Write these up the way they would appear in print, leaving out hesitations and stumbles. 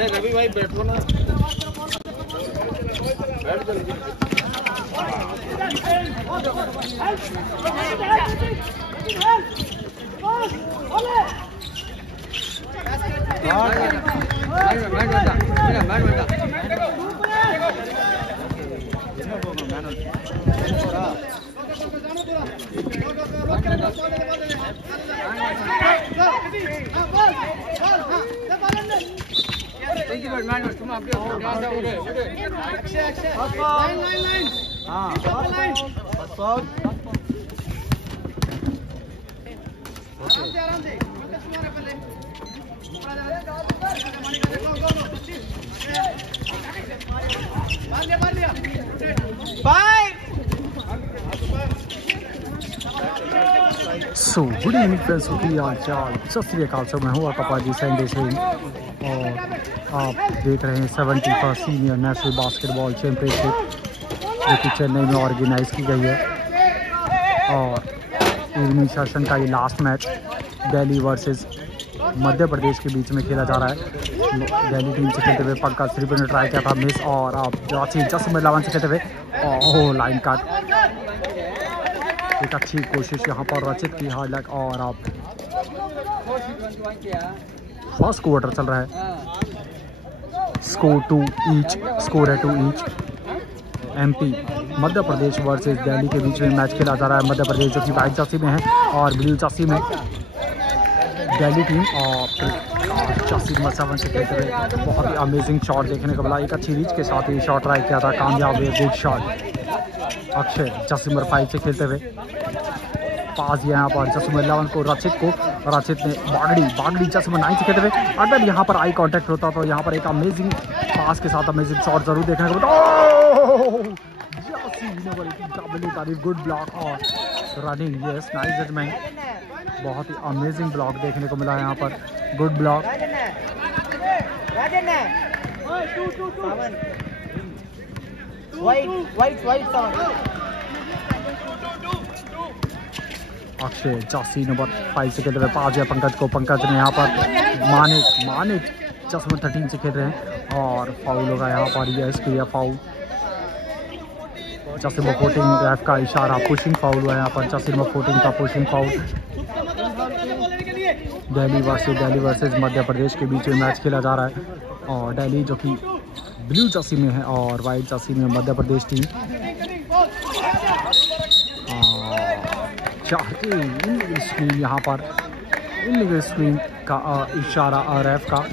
अरे रवि भाई बैठो ना, बैठ जल्दी। सो गुड इवनिंग फ्रेंड्स, की हाल चाल, सत श्री अकाल। सो मैं हूँ आपका जी संडे से, और आप देख रहे हैं 71st senior national basketball championship जो कि चेन्नई में ऑर्गेनाइज की गई है। और इवनिंग सेशन का ये last match Delhi versus Madhya Pradesh के बीच में खेला जा रहा है। दिल्ली टीम से खेलते हुए पंकज 3 पॉइंट ट्राई किया था, मिस। और आप जस्ट में 11 से खेलते हुए ओह लाइन कट, एक अच्छी कोशिश यहाँ पर रचित की हार्ड लक। और आप फर्स्ट क्वार्टर चल रहा है, स्कोर 2 ईच, स्कोर है 2 each. MP Madhya Pradesh versus Delhi के बीच में मैच खेला जा रहा है। मध्य प्रदेश जो कि व्हाइट जर्सी में है और ब्लू जर्सी में दिल्ली टीम। और जर्सी नंबर 7 से खेलते हुए बहुत ही अमेजिंग शॉट देखने को मिला, एक अच्छी रीच के साथ ही शॉट ट्राई किया था, कामयाब हुए, good shot. Akshay jersey number 5 से खेलते हुए पास यहाँ पर जर्सी नंबर 11 को रचित को, रचित ने बागड़ी जर्सी नंबर 9 से खेलते हुए अगर यहाँ पर आई कांटेक्ट होता तो यहाँ पर एक अमेजिंग पास के साथ अमेजिंग शॉट जरूर देखने को मिलता। गुड ब्लॉक और रनिंग, यस नाइस जजमेंट, बहुत ही अमेजिंग ब्लॉक देखने को मिला यहाँ पर, good block. Akshay jersey number 5 से खेल रहे हैं, पास है पंकज को, पंकज ने यहाँ पर मानिक जर्सी नंबर 13 से खेल रहे हैं और फाउल होगा यहाँ पर, yes clear foul. Jersey number 14 रेफ का इशारा, पुशिंग फाउल हुआ यहाँ पर, जर्सी नंबर 14 का pushing foul. Delhi versus Madhya Pradesh के बीच में मैच खेला जा रहा है। और दिल्ली जो कि ब्लू जर्सी में है और वाइट जर्सी में मध्य प्रदेश टीम। स्क्रीन यहाँ पर इनलीगल स्क्रीन का इशारा रेफ का।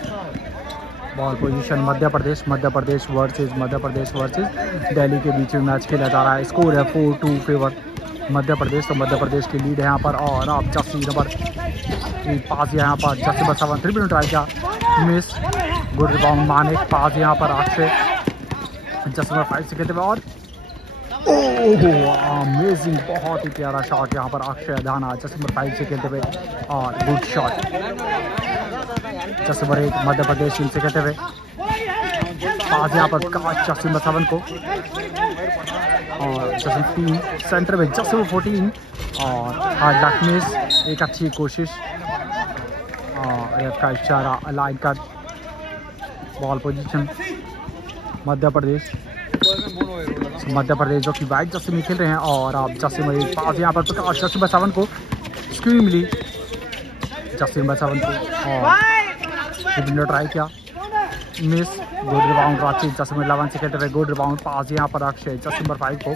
बॉल पोजीशन मध्य प्रदेश वर्सेस दिल्ली के बीच में मैच खेला जा रहा है। स्कोर है 4-2 फेवर मध्य प्रदेश, तो मध्य प्रदेश की लीड है यहाँ पर। और आप जर्सी नंबर पास यहाँ पर जर्सी नंबर 7 3 पॉइंट ट्राई किया, मिस, गुड रिबाउंड मानिक, पास यहाँ पर अक्षय जर्सी नंबर 5 से खेलते हुए और अमेजिंग, बहुत ही प्यारा शॉट यहाँ पर अक्षय अधाना जर्सी नंबर 5 से खेलते हुए और गुड शॉट। जर्सी नंबर 1 मध्य प्रदेश टीम से खेलते हुए पास यहाँ पर जर्सी नंबर 7 को और जर्सी 3 सेंटर में जर्सी नंबर 14 और हार्ड लक मिस, एक अच्छी कोशिश और रेफ का इशारा, line cut. Ball position Madhya प्रदेश जो कि व्हाइट जर्सी में खेल रहे हैं। और आप जर्सी नंबर 1 पास यहाँ पर प्रकाश जर्सी नंबर 7 को स्क्रीन मिली, जर्सी नंबर 7 को और ट्राई किया, miss, good rebound Ranchi Jersey number 11 से खेलते हुए, गुड रिबाउंड पास यहाँ पर अक्षय जर्सी नंबर 5 को,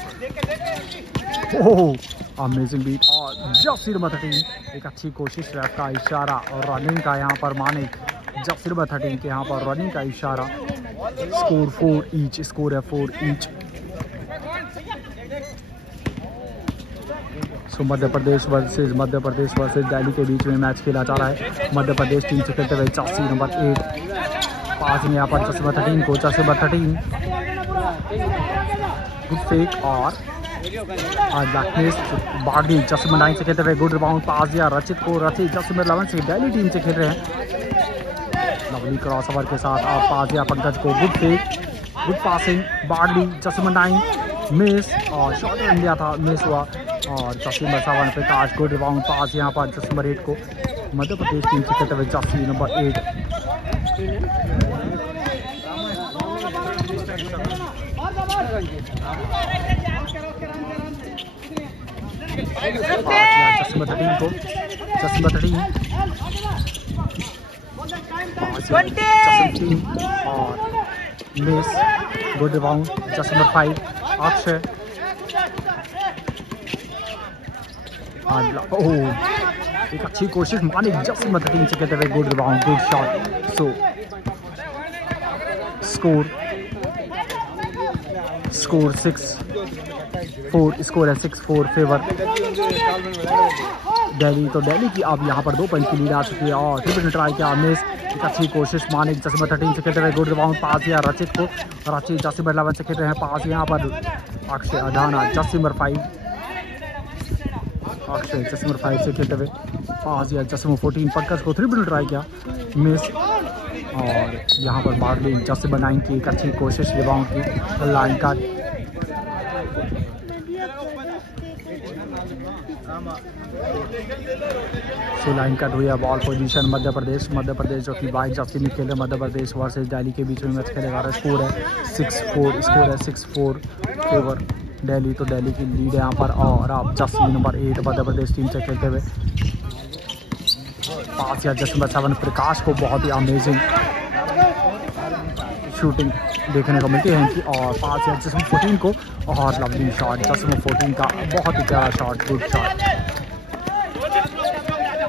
ओह अमेजिंग बीट। और जर्सी नंबर 13 एक अच्छी कोशिश, रेफ का इशारा और रनिंग का यहाँ पर मानिक जर्सी नंबर 13 के यहाँ पर रनिंग का इशारा। स्कोर 4 ईच, स्कोर है 4 ईच। सो मध्य प्रदेश वर्सेस दिल्ली के बीच में मैच खेला जा रहा है। मध्य प्रदेश टीम से खेलते हुए जर्सी नंबर 8 पास में यहाँ पर जर्सी नंबर 13 को, जर्सी नंबर 13 गुड फेक और बागी जर्सी नंबर 9 से खेलते हुए, गुड रिबाउंड पास दिया रचित को, रचित जर्सी नंबर 11 से दिल्ली टीम से खेल रहे हैं, लवली क्रॉस ओवर के साथ आप पास दिया पंकज को, गुड फेक, गुड पासिंग, बागी जर्सी नंबर 9 मिस और शॉट रन दिया था, मिस हुआ। और जर्सी नंबर 7 पे काश, गुड रिबाउंड पास यहाँ पर जर्सी नंबर 8 को, मध्य प्रदेश टीम से खेलते हुए जर्सी नंबर 8 जसम 13 को, जसम 13 और मिस। गुड रिबाउंड जसम 5 अक्षय। एक अच्छी कोशिश मानिक जसम 13 से कहते हुए good rebound, good shot. So score 6-4, score है 6-4 फेवर दिल्ली। तो दिल्ली की अब यहाँ पर 2 पॉइंट की लीड आ चुकी है और ट्रिपल ट्राई किया मिस। एक अच्छी कोशिश मानिक जसम 13 से खेलते हुए गुड रिबाउंड, पास दिया रचित को। रचित जसीम 11 से खेल रहे हैं, पास यहाँ पर अक्षय अधाना जसीम 5। अक्षय जसीम 5 से खेलते हुए पास दिया जसीम 14 पंकज को, ट्रिपल ट्राई किया मिस। और यहाँ पर बागली जसीम 9 की एक अच्छी कोशिश रिबाउंड की, लाइन का लाइन कट हुई है। बॉल पोजीशन मध्य प्रदेश जो कि बाइक जर्सी में खेल रहे मध्य प्रदेश वर्सेस दिल्ली के बीच में मैच खेलेगा। स्कोर है 6-4 फेवर दिल्ली। तो दिल्ली की लीड है यहाँ पर। और अब जर्सी नंबर 8 मध्य प्रदेश टीम से खेलते हुए पास या जसम 7 प्रकाश को बहुत ही अमेजिंग शूटिंग देखने को मिलती है इनकी। और पास या जसम 14 को और लवली शॉट जसम 14 का, बहुत ही प्यारा shot, good shot.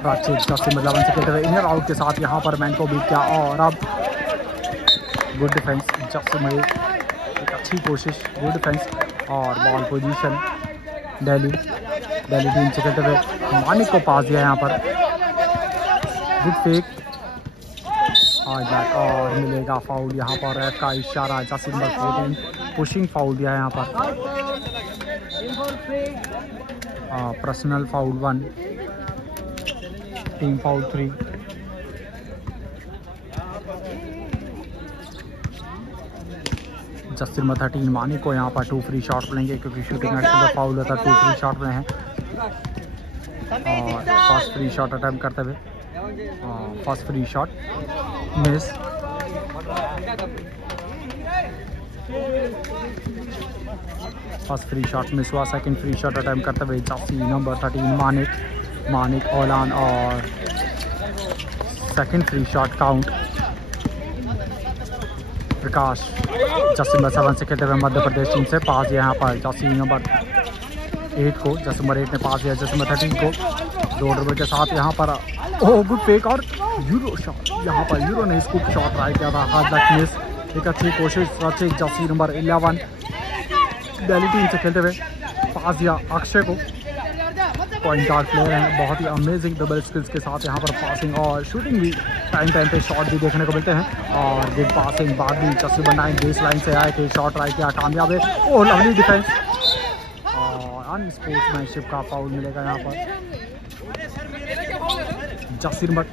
Rashid Jasim 11 से खेलते हुए इनर आउट के साथ यहाँ पर मैन को बीट किया। और अब गुड डिफेंस जसीम 1, एक अच्छी कोशिश, गुड डिफेंस। और बॉल पोजीशन दिल्ली टीम से खेलते हुए मानिक को पास दिया यहाँ पर, गुड फेक और मिलेगा फाउल यहाँ पर। रेफ का इशारा जसीम 14 पुशिंग फाउल दिया है यहाँ पर। Personal foul 1, team foul 3। Jasim 13 मानी को यहाँ पर 2 फ्री शॉट लेंगे क्योंकि शूटिंग एक्शन फाउल होता है। 2 फ्री शॉट में हैं और फर्स्ट फ्री शॉट अटैम्प्ट करते हुए first free shot miss. First free shot miss हुआ। सेकंड फ्री शॉट अटैम्प्ट करते हुए जर्सी नंबर 13 मानिक ओलान और सेकंड फ्री शॉट काउंट। प्रकाश जसीम 7 से खेलते हुए मध्य प्रदेश टीम से पास दिया यहाँ पर जर्सी नंबर 8 को। जसीम 8 ने पास दिया जसीम 13 को 2 ड्रिबल के साथ यहाँ पर। ओह गुड फेक और यूरो शॉट, यहाँ पर यूरो ने इसको शॉट ट्राई किया था, हार्ड लक मिस। एक अच्छी कोशिश रचित जर्सी नंबर 11 दिल्ली टीम से खेलते हुए पास दिया अक्षय को। पॉइंट गार्ड प्लेयर हैं, बहुत ही अमेजिंग डबल स्किल्स के साथ यहाँ पर पासिंग और शूटिंग भी टाइम पे शॉट भी देखने को मिलते हैं। और गुड पासिंग बाद भी जसीम 9 बेस लाइन से आए थे, शॉट ट्राई किया, कामयाब है। ओह लवली डिफेंस और अनस्पोर्ट्समैनशिप का फाउल मिलेगा यहाँ पर। जसीम 5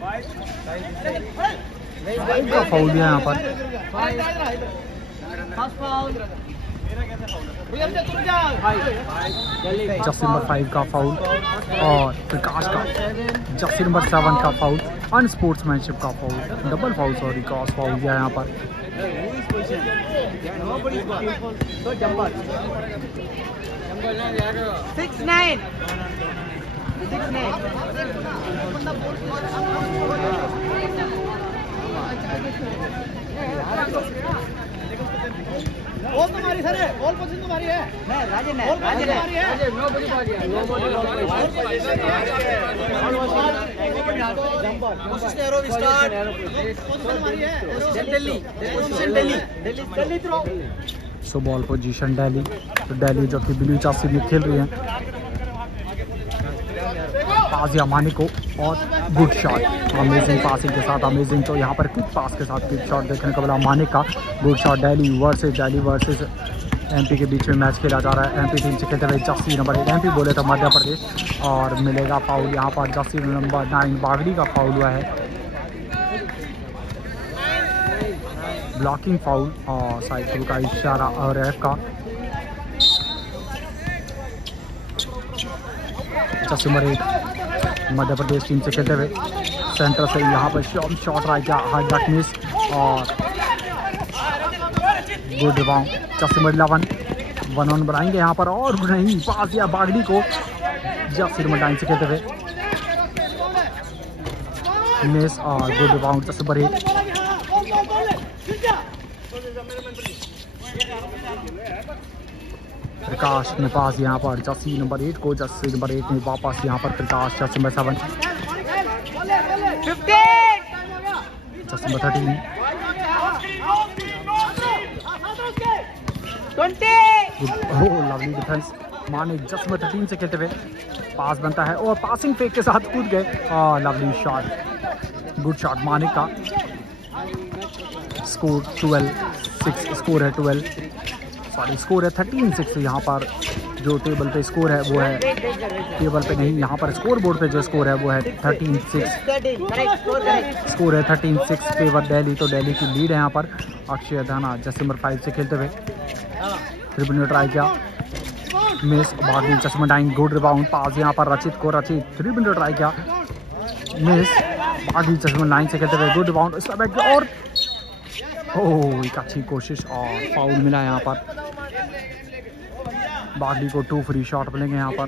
का फाउल दिया यहाँ पर। जसीम 5 का फाउल और प्रकाश का जसीम 7 का फाउल, अनस्पोर्ट्समैनशिप का foul, double foul sorry, cross foul दिया यहाँ पर। बॉल तुम्हारी सर है, बॉल पोजीशन तुम्हारी है। नहीं राजे ने, राजे ने नो बॉडी बाजी है, नो बॉडी कोशिश एरो स्टार्ट। पोजीशन तुम्हारी है, Delhi position Delhi throw. So ball position Delhi. तो दिल्ली जो कि ब्लू जर्सी में खेल रही है। पास मानी को और गुड शॉट, अमेजिंग पासिंग के साथ अमेजिंग। तो यहाँ पर क्विक पास के साथ क्विक शॉट देखने को मिला मानिक का, good shot. Delhi versus MP के बीच में मैच खेला जा रहा है। एमपी टीम से खेलते हुए जर्सी नंबर 1, एमपी बोले तो मध्य प्रदेश। और मिलेगा फाउल यहाँ पर, जर्सी नंबर 9 बागड़ी का फाउल हुआ है, ब्लॉकिंग फाउल और साइकिल का इशारा और रेफ का। जर्सी नंबर 8 मध्य प्रदेश टीम से खेलते हुए सेंटर से यहाँ पर शॉट ट्राई किया, हार्ड लक मिस। और गुड रिबाउंड जसीम 11 1-1 बनाएंगे यहाँ पर और नहीं पास दिया बागड़ी को जसीम 9 से खेलते हुए मिस और गुड रिबाउंड जसीम 8 प्रकाश ने पास यहाँ पर जसी नंबर 8 को जसी नंबर 8 ने वापस यहाँ पर प्रकाश जसी नंबर 7 जसी नंबर 13 लवली डिफेंस मानिक जसी नंबर 13 से खेलते हुए पास बनता है और पासिंग फेक के साथ कूद गए और lovely shot good shot Manik का स्कोर 12-6 स्कोर है 12 सॉरी स्कोर है 13-6 यहाँ पर जो टेबल पे स्कोर है वो है टेबल पे नहीं यहाँ पर स्कोर बोर्ड पे जो स्कोर है वो है 13-6 स्कोर है 13-6 फेवर दिल्ली। तो दिल्ली की लीड है यहाँ पर अक्षय धाना जैसे नंबर 5 से खेलते हुए ट्रिपल ने ट्राई किया मिस बागी चश्मा 9 गुड रिबाउंड पास यहाँ पर रचित को रचित ट्रिपल ने ट्राई किया मिस बागी चश्मा 9 से खेलते हुए गुड रिबाउंड इसका बैक और ओह एक अच्छी कोशिश और फाउल मिला यहाँ पर बागली को 2 फ्री शॉट मिलेंगे यहाँ पर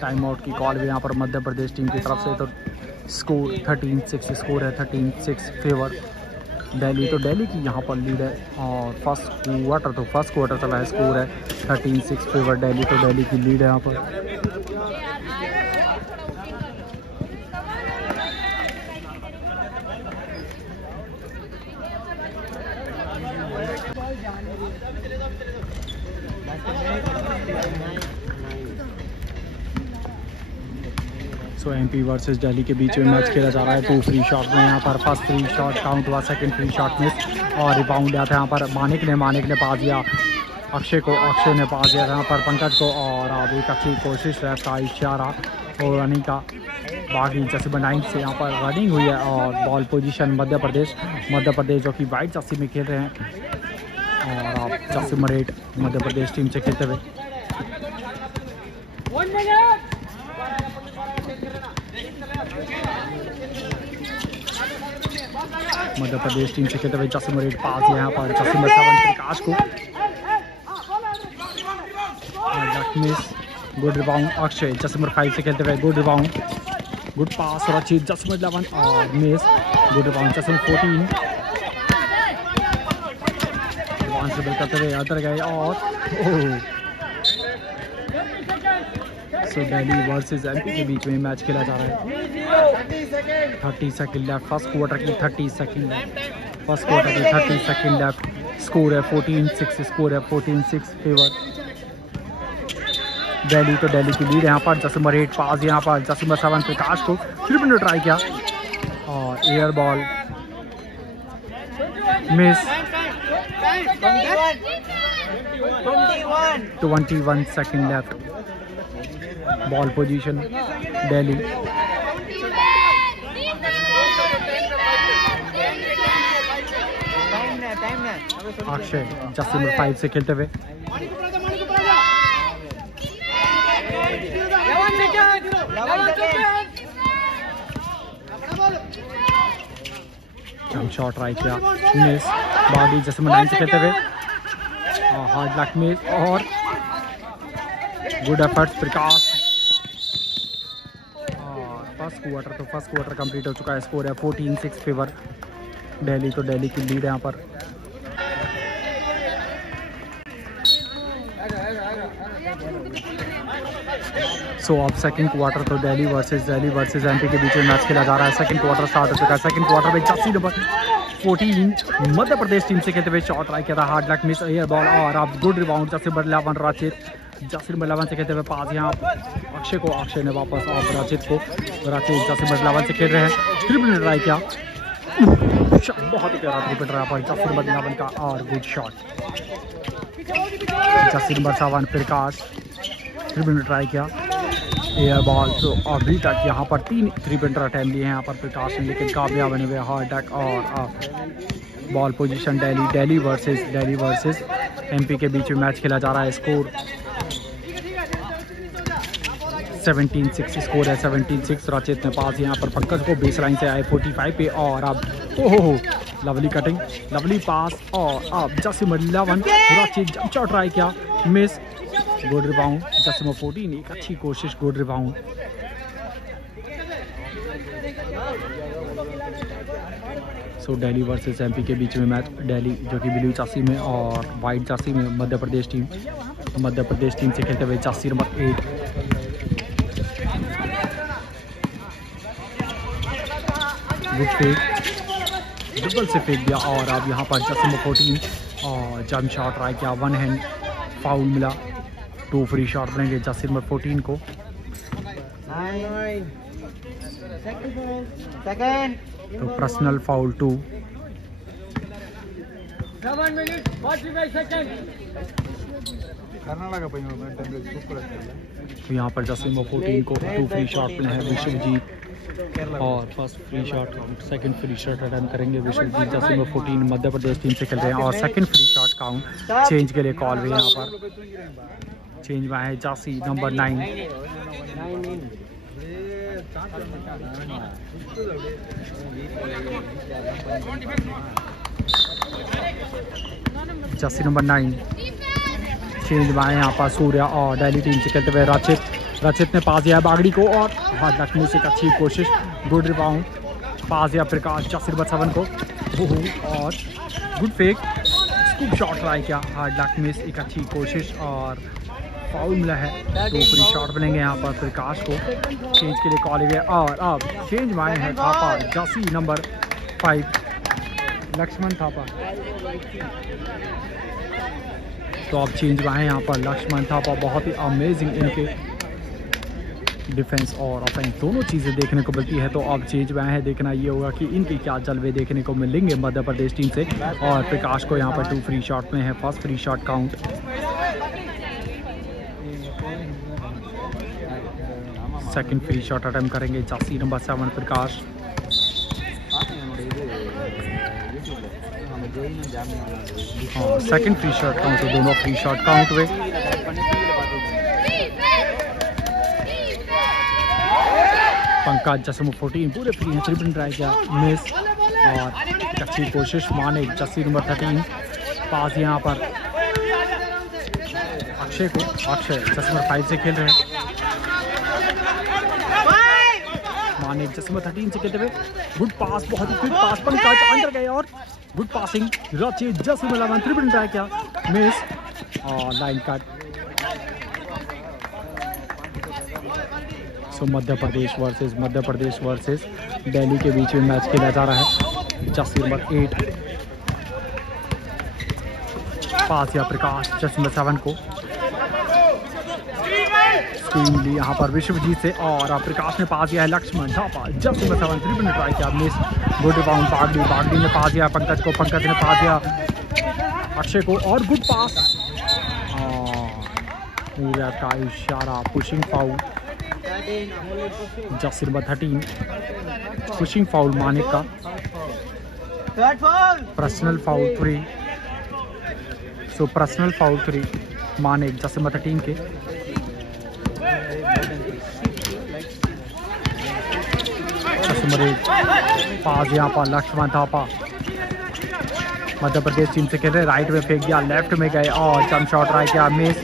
टाइम आउट की कॉल भी यहाँ पर मध्य प्रदेश टीम की तरफ से। तो स्कोर 13-6 स्कोर है 13-6 फेवर दिल्ली। तो दिल्ली की यहाँ पर लीड है और फर्स्ट क्वार्टर चला है स्कोर है 13-6 फेवर दिल्ली। तो दिल्ली की लीड है यहाँ पर। सो एमपी वर्सेस दिल्ली के बीच में मैच खेला जा रहा है। 2 फ्री शॉट में यहाँ पर फर्स्ट फ्री शॉट काउंट हुआ, सेकंड फ्री शॉट मिस और रिबाउंड आया था यहाँ पर मानिक ने पास दिया अक्षय को, अक्षय ने पास दिया था यहाँ पर पंकज को और अब एक अच्छी कोशिश रैफ का इशारा और रनिंग का बागी जर्सी 9 से यहाँ पर रनिंग हुई है और बॉल पोजीशन मध्य प्रदेश जो कि वाइट जर्सी में खेल रहे हैं और आप जर्सी नंबर 8 मध्य प्रदेश टीम से खेलते हुए मध्य प्रदेश टीम से खेलते हुए जर्सी नंबर 8 पास यहाँ पर जर्सी नंबर 7 प्रकाश को good rebound Akshay jersey number 5 से खेलते हुए गुड रिबाउंड गुड पास और अच्छी जर्सी नंबर 11 और miss good rebound jersey number 14 से करते हुए अंदर गए और सो दिल्ली वर्सेस एमपी के बीच में मैच खेला जा रहा है। 30 सेकंड लेफ्ट फर्स्ट क्वार्टर की 30 सेकंड लेफ्ट स्कोर है 14-6 स्कोर है 14-6 फेवर दिल्ली। तो दिल्ली की लीड यहाँ पर जर्सी नंबर 8 पास यहाँ पर जर्सी नंबर 7 प्रकाश को 3 मिनट ट्राई किया और air ball miss 21 second left ball position Delhi. Akshay jersey number 5 से खेलते हुए जंप शॉट ट्राई किया मिस बागी जर्सी नंबर 9 से खेलते हुए हार्ड लक मिस और गुड एफर्ट प्रकाश। फर्स्ट क्वार्टर कंप्लीट हो चुका है स्कोर है 14-6 फेवर दिल्ली। तो दिल्ली की लीड है यहाँ पर। सो अब सेकंड क्वार्टर तो दिल्ली वर्सेस एमपी के बीच में मैच खेला जा रहा है। सेकंड क्वार्टर स्टार्ट हो चुका है। सेकंड क्वार्टर में जर्सी नंबर 14 मध्य प्रदेश टीम से खेलते हुए शॉट ट्राई किया था hard luck miss air ball और अब गुड रिबाउंड जर्सी नंबर 11 रचित जर्सी नंबर 11 से खेलते हुए पास यहाँ अक्षय ने वापस और रचित जर्सी नंबर 11 से खेल रहे हैं। 3 मिनट ट्राई किया बहुत ही प्यारा रिपीट रहा पर जर्सी नंबर 11 का और गुड शॉट जर्सी नंबर 7 प्रकाश 3 मिनट ट्राई किया एयर बॉल। तो अभी तक यहाँ पर 3 3-पॉइंटर अटैम्प्ट लिए हैं यहाँ पर प्रकाश ने लेकिन कामयाब बने हुए हार्ड टैक और ball position Delhi versus MP के बीच में मैच खेला जा रहा है। स्कोर 17-6 स्कोर है, 17-6। राचित ने पास यहाँ पर पंकज को बेस लाइन से आए 45 पे, और अब ओहो लवली कटिंग, लवली पास, और अब जसीम 11, राचित जंप शॉट ट्राई किया, मिस, गुड रिबाउंड, जसीम 14, एक अच्छी कोशिश, गुड रिबाउंड। सो दिल्ली वर्सेस एमपी के बीच में मैच, दिल्ली जो कि ब्लू जर्सी में और वाइट जर्सी में मध्य प्रदेश टीम से खेलते हुए jersey number 8। Good fake, double से फेंक दिया, और अब यहाँ पर जर्सी नंबर 14 और जंप शॉट ट्राई किया, वन हैंड फाउल मिला, 2 फ्री शॉट बनेंगे जर्सी नंबर 14 को। तो पर्सनल फाउल 2। 7 minutes 45 seconds। तो यहाँ पर जसीम 14 को 2 फ्री शॉट मिले हैं विश्वजीत, और first free shot, second free shot attempt करेंगे विश्वजीत। जसीम 14 मध्य प्रदेश टीम से खेल रहे हैं, और second free shot count change के लिए कॉल हुई। यहाँ पर चेंज में है Jersey number 9। Jersey number 9 change में यहाँ पर सूर्या, और दिल्ली टीम से खेलते हुए रचित ने पास दिया बागड़ी को, और हाथ लखनऊ से एक अच्छी कोशिश, गुड रिबाउंड, पास दिया प्रकाश जर्सी नंबर 7 को, और good fake, scoop shot try किया, हार्ड लक मिस, एक अच्छी कोशिश, और फाउल मिला है, 2 फ्री शॉट बनेंगे यहाँ पर प्रकाश को। चेंज के लिए कॉल हुए, और अब चेंज में आए हैं थापा, जर्सी नंबर 5 लक्ष्मण थापा। तो अब चेंज में आए यहाँ पर लक्ष्मण थापा, बहुत ही अमेजिंग इनके डिफेंस और ऑफेंस दोनों चीज़ें देखने को मिलती है। तो अब चेंज में आए हैं, देखना ये होगा कि इनके क्या जलवे देखने को मिलेंगे मध्य प्रदेश टीम से। और प्रकाश को यहाँ पर 2 फ्री शॉट में है, first free shot count. Second free shot attempt करेंगे जर्सी नंबर 7 प्रकाश। सेकंड फ्री शॉट काउंट, तो दोनों फ्री शॉट काउंट हुए। पंकज जसम 14 पूरे फ्री हैं, 3 ट्राई किया, मिस, और अच्छी कोशिश, मानिक जर्सी नंबर 13 पास यहाँ पर अक्षय को, अक्षय जर्सी नंबर 5 से खेल रहे हैं, मानिक जर्सी नंबर 13 से खेलते हुए, गुड पास, बहुत ही क्विक पास, पंकज अंदर गए, और गुड पासिंग, रचित जर्सी नंबर 11 3 ट्राई किया, मिस, और लाइन कट। सो मध्य प्रदेश वर्सेस दिल्ली के बीच में मैच खेला जा रहा है। जर्सी नंबर 8 पास या प्रकाश जर्सी नंबर 7 को, स्क्रीन ली यहाँ पर विश्वजीत से, और प्रकाश ने पास दिया है Lakshman Thapa, jersey number 7 3 try किया, मिस, गुड रिबाउंड, बागड़ी ने पास दिया पंकज को, पंकज ने पास दिया अक्षय को, और गुड पास, पूरा का इशारा, pushing foul jersey number 13, pushing foul Manik का, personal foul 3। So personal foul 3 Manik jersey number 13 के। पास यहाँ पर लक्ष्मण थापा मध्य प्रदेश टीम से खेल रहे, राइट में फेंक दिया, लेफ्ट में गए, और जंप शॉट ट्राई किया, मिस,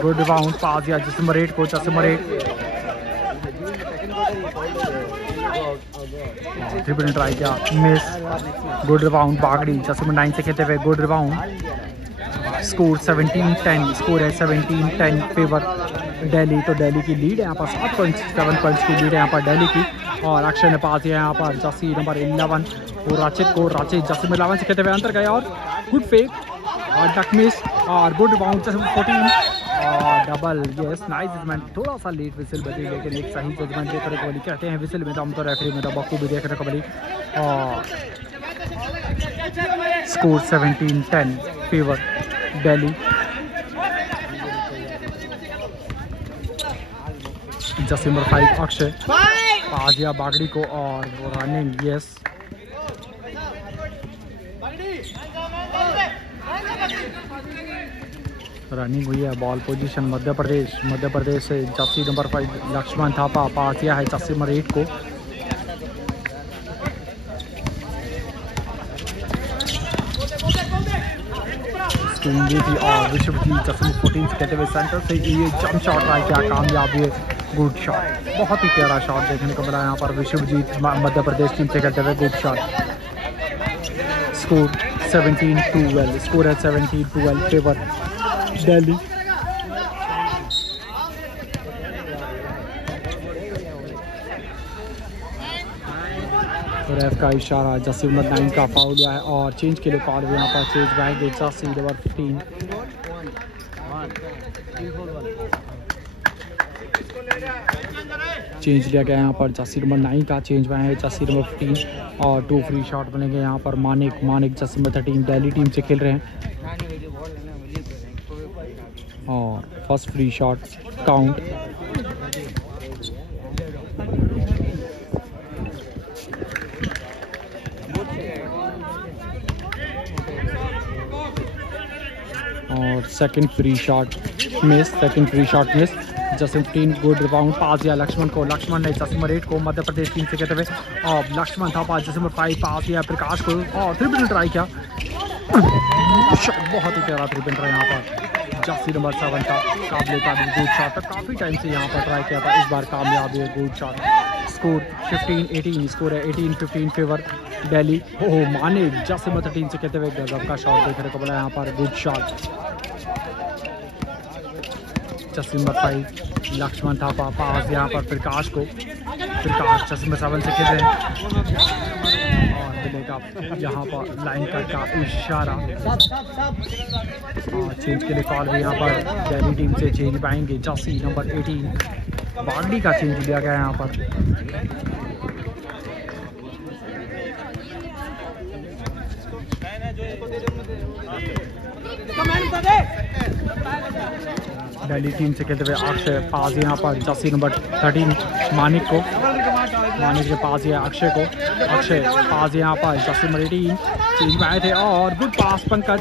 गुड रिबाउंड, पास दिया जर्सी नंबर 8 को, जर्सी नंबर 8 3 ट्राई किया, miss, good rebound, Bagri jersey number 9 से खेलते हुए, गुड रिबाउंड, स्कोर 17-10, स्कोर है 17-10 फेवर दिल्ली। तो दिल्ली की लीड है यहाँ पर 7 पॉइंट्स की लीड है यहाँ पर दिल्ली की, और अक्षय ने पास दिया यहाँ पर जर्सी नंबर 11 को, राचित जर्सी नंबर 11 से खेलते हुए अंदर गए, और गुड फेक, और डक मिस, और गुड बाउंड जर्सी नंबर 14, और डबल, यस नाइस जजमेंट। थोड़ा सा लेट विसिल बजी, लेकिन एक सही जजमेंट देखने को मिली। कहते हैं विसिल में दम तो रेफरी में दम भी देखने को मिली, और score 17-10 favour Delhi. Jersey number 5 Akshay pass दिया बागड़ी को, और रनिंग, यस, रनिंग हुई है। बॉल पोजीशन मध्य प्रदेश से जर्सी नंबर 5 लक्ष्मण थापा पास किया है जर्सी नंबर 8 को। थी और विश्वजीत जर्सी 14 से कहते हुए सेंटर से ये जंप शॉट ट्राई किया, कामयाब है। गुड शॉट, बहुत ही प्यारा शॉट देखने को मिला यहाँ पर विश्वजीत मध्य प्रदेश टीम से खेलते हुए। Good shot. स्कोर 17-12, स्कोर है 17-12 फेवर दिल्ली। रेफ का इशारा, जर्सी नंबर 9 का फाउल हुआ है और चेंज के लिए कॉल हुआ यहाँ पर। Change back Jersey number 15। Change लिया गया यहाँ पर जर्सी नंबर 9 का, चेंज में है जर्सी नंबर 15 और 2 फ्री शॉट बनेंगे यहाँ पर। Manik jersey number 13 Delhi team से खेल रहे हैं और फर्स्ट फ्री शॉट काउंट। और second free shot miss, jersey 15 good rebound pass दिया लक्ष्मण को। लक्ष्मण ने जर्सी नंबर 8 को मध्य प्रदेश टीम से कहते हुए और लक्ष्मण था पास जर्सी नंबर 5 पास दिया प्रकाश को और 3 पॉइंट ट्राई किया। बहुत ही प्यारा 3 पॉइंट यहाँ पर जर्सी नंबर 7 का काबिल तारीफ गुड शॉट। काफ़ी टाइम से यहाँ पर ट्राई किया था, इस बार कामयाब है। Good shot. स्कोर 15-18, स्कोर है 18-15 फेवर दिल्ली। ओह माने जर्सी नंबर 13 से कहते हुए गजब का शॉट देखने को मिला यहाँ पर। Good shot. Jersey number 5 Laxman Thapa pass यहाँ पर प्रकाश को। प्रकाश जर्सी नंबर 7 से खेल रहे हैं और मिलेगा यहाँ पर लाइन कट का इशारा और चेंज के लिए कॉल भी यहाँ पर दिल्ली टीम से। चेंज पाएंगे जर्सी नंबर 18 बागड़ी का चेंज लिया गया यहाँ पर। दिल्ली टीम से खेलते हुए अक्षय पास यहाँ पर जर्सी नंबर 13 मानिक को। मानिक के पास है अक्षय को। अक्षय पास यहाँ पर जर्सी नंबर 18 चेंज में आए थे और गुड पास पंकज।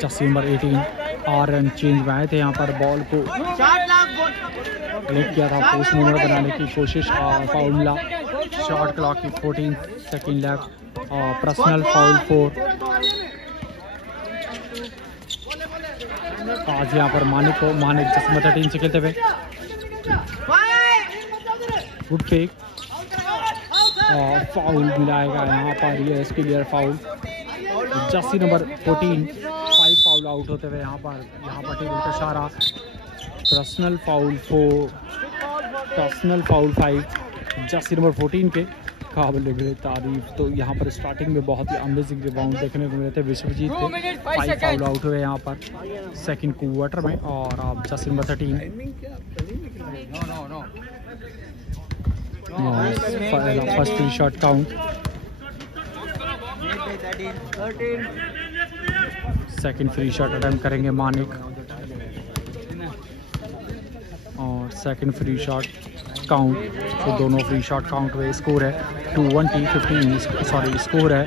जर्सी नंबर 18 और चेंज में आए थे यहाँ पर। बॉल को लेट किया था, पोस्ट मूवमेंट बनाने की कोशिश और फाउल मिला। शॉट क्लॉक की 14 सेकेंड लेफ्ट और पर्सनल फाउल 4। पास यहाँ पर मानिक को। मानिक जर्सी नंबर 13 से खेलते हुए गुड फेक और फाउल मिलाएगा यहाँ पर। ये clear foul. Jersey number 14 5 foul out होते हुए यहाँ पर टेबल का इशारा। पर्सनल फाउल 5 जर्सी नंबर 14 के काबिल तारीफ। तो यहाँ पर स्टार्टिंग में बहुत ही अमेजिंग रिबाउंड देखने को मिले थे विश्वजीत के। 5 फाउल आउट हुए यहाँ पर सेकंड क्वार्टर में और अब Jersey number 13 first free shot count. Second free shot attempt करेंगे मानिक और सेकंड फ्री शॉट काउंट। तो दोनों फ्री शॉट काउंट हुए। स्कोर है 22-15, स्कोर है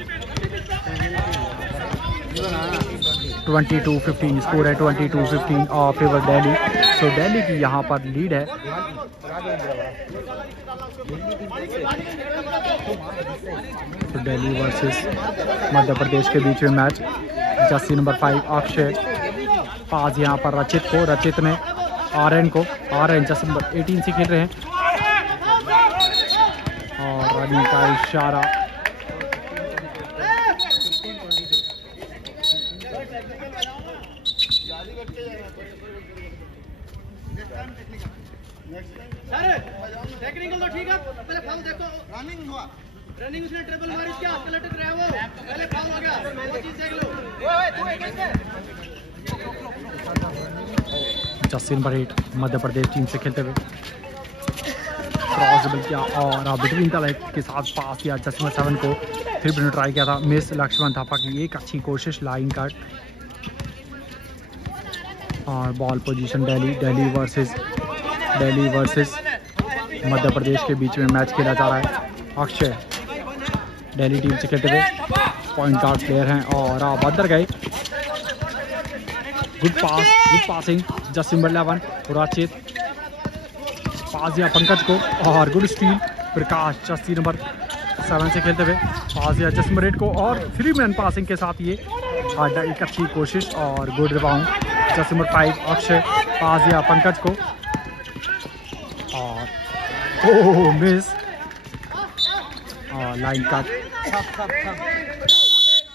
22-15, स्कोर है 22-15 और फेवर दिल्ली। सो दिल्ली की यहाँ पर लीड है। तो दिल्ली वर्सेस मध्य प्रदेश के बीच में मैच। जर्सी नंबर 5 अक्षय पास यहाँ पर रचित को। रचित ने आर्यन को। आर्यन जर्सी नंबर 18 से खेल रहे हैं और रनिंग का इशारा। टेक्निकल तो ठीक है, पहले फाउल देखो। रनिंग उसने ट्रिपल मारी, क्या लटक रहा है वो। पहले फाउल हो गया, वो चीज देख लो। ओए तू एक से जर्सी नंबर 8 मध्य प्रदेश टीम से खेलते हुए क्रॉस बल किया और बिटवीन द लेग के साथ पास किया जर्सी नंबर 7 को। 3 पॉइंट ट्राई किया था, मिस। लक्ष्मण थापा की एक अच्छी कोशिश, लाइन कट और ball position Delhi versus Delhi versus Madhya Pradesh के बीच में मैच खेला जा रहा है। अक्षय दिल्ली टीम से खेलते हुए पॉइंट गार्ड प्लेयर हैं और आप अंदर गए। गुड पासिंग जसिम बल्लावन राचित पास दिया पंकज को और गुड स्टील प्रकाश जर्सी नंबर 7 से खेलते हुए पास दिया जसमरेट को और 3 मैन पासिंग के साथ ये एक अच्छी कोशिश और good rebound jersey number 5 Akshay pass दिया पंकज को और मिस और लाइन कट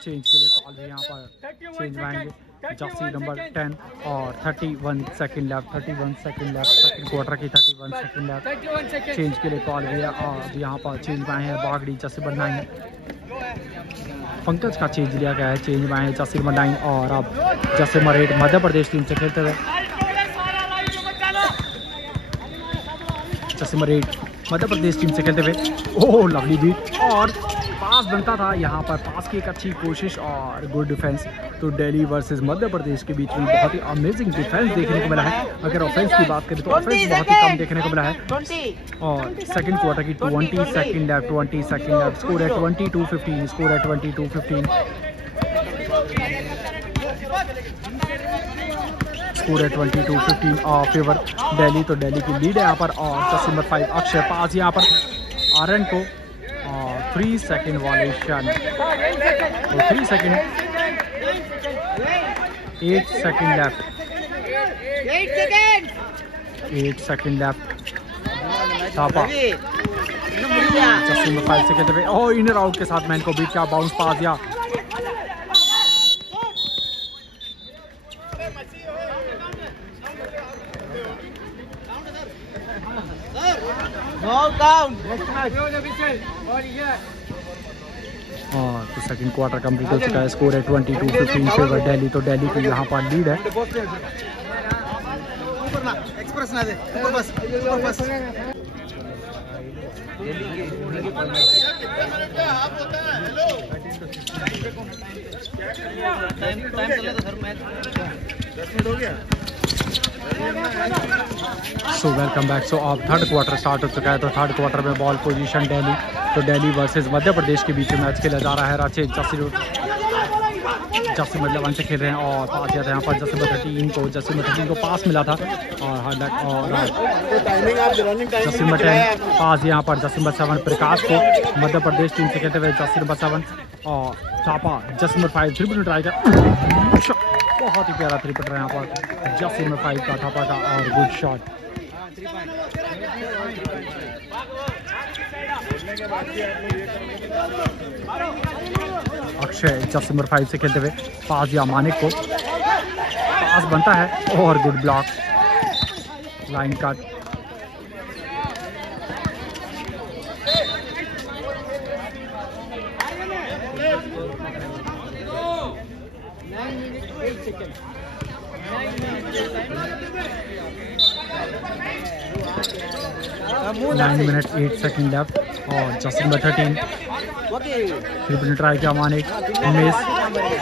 चेंज के लिए कॉल है यहाँ पर चेंज आएंगे जर्सी नंबर 10 और 31 सेकंड लेफ्ट सेकंड क्वार्टर की 31 सेकंड लेफ्ट चेंज के लिए कॉल है और यहाँ पर चेंज में है बागड़ी जर्सी नंबर 9 पंकज का चेंज लिया गया है। चेंज में है जर्सी नंबर 9 और अब जर्सी नंबर 8 मध्य प्रदेश टीम से खेलते हुए जर्सी नंबर 8 मध्य प्रदेश टीम से खेलते हुए ओह लवली बीट और पास बनता था यहाँ पर पास की एक अच्छी कोशिश और गुड डिफेंस। तो दिल्ली वर्सेस मध्य प्रदेश के बीच में बहुत ही अमेजिंग डिफेंस देखने को मिला है। अगर ऑफेंस की बात करें तो ऑफेंस बहुत ही कम देखने को मिला है और सेकंड क्वार्टर की 20 सेकंड लेफ्ट स्कोर है 22-15 स्कोर है 22-15 स्कोर है 22-15 फेवर दिल्ली। तो दिल्ली की लीड है यहाँ पर और जर्सी नंबर 5 अक्षय पास यहाँ पर आर्यन को 3 second वॉलेशन 3 second 8 second left 8 second left Thapa jersey number 5 से कहते हुए और इनर आउट के साथ मैन को बीट का बाउंस पास दिया और तो सेकंड क्वार्टर कंप्लीट हो चुका है। स्कोर है 22-15 फेवर दिल्ली। तो दिल्ली की यहाँ पर लीड है। So welcome back. सो अब थर्ड क्वार्टर स्टार्ट हो चुका है। तो थर्ड क्वार्टर में बॉल पोजीशन दिल्ली। तो दिल्ली वर्सेस मध्य प्रदेश के बीच में मैच खेला जा रहा है। रांची जर्सी नंबर 11 से खेल रहे हैं और पास दिया था यहाँ पर जर्सी नंबर 13 को। जर्सी नंबर 13 को पास मिला था और जर्सी नंबर 10 पास यहाँ पर जर्सी नंबर 7 प्रकाश को। मध्य प्रदेश टीम से खेलते हुए जर्सी नंबर 7 और थापा जर्सी नंबर 5 3 ट्राई का बहुत ही प्यारा 3 पॉइंटर यहाँ पर जर्सी नंबर 5 का थापा का और good shot. Akshay jersey number 5 से खेलते हुए पास या मानिक को पास बनता है और good block line cut. Nine minute 8 second left और जर्सी नंबर 13 ट्रिपल ट्राई किया मानिक मिस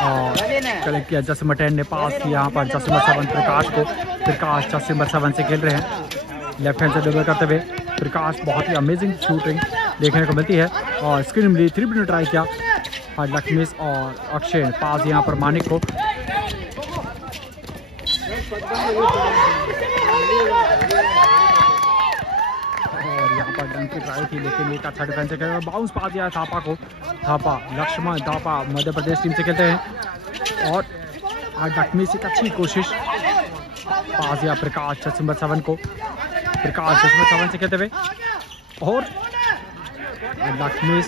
और कलेक्ट किया। जर्सी नंबर 10 ने पास किया यहाँ पर जर्सी नंबर 7 प्रकाश को। प्रकाश जर्सी नंबर 7 से खेल रहे हैं लेफ्ट हैंड से ड्रिबल करते हुए। प्रकाश बहुत ही अमेजिंग शूटिंग देखने को मिलती है और स्क्रीन मिली 3 ट्राई किया हार्ड लक मिस और अक्षय पास यहाँ पर मानिक को। डंक की ट्राई थी लेकिन एक अच्छा डिफेंस से बाउंस पा दिया थापा को। थापा लक्ष्मण थापा मध्य प्रदेश टीम से खेलते हैं और डकमी से अच्छी कोशिश पास दिया प्रकाश जर्सी नंबर 7 को। प्रकाश जर्सी नंबर 7 से खेलते हुए और Lakshmi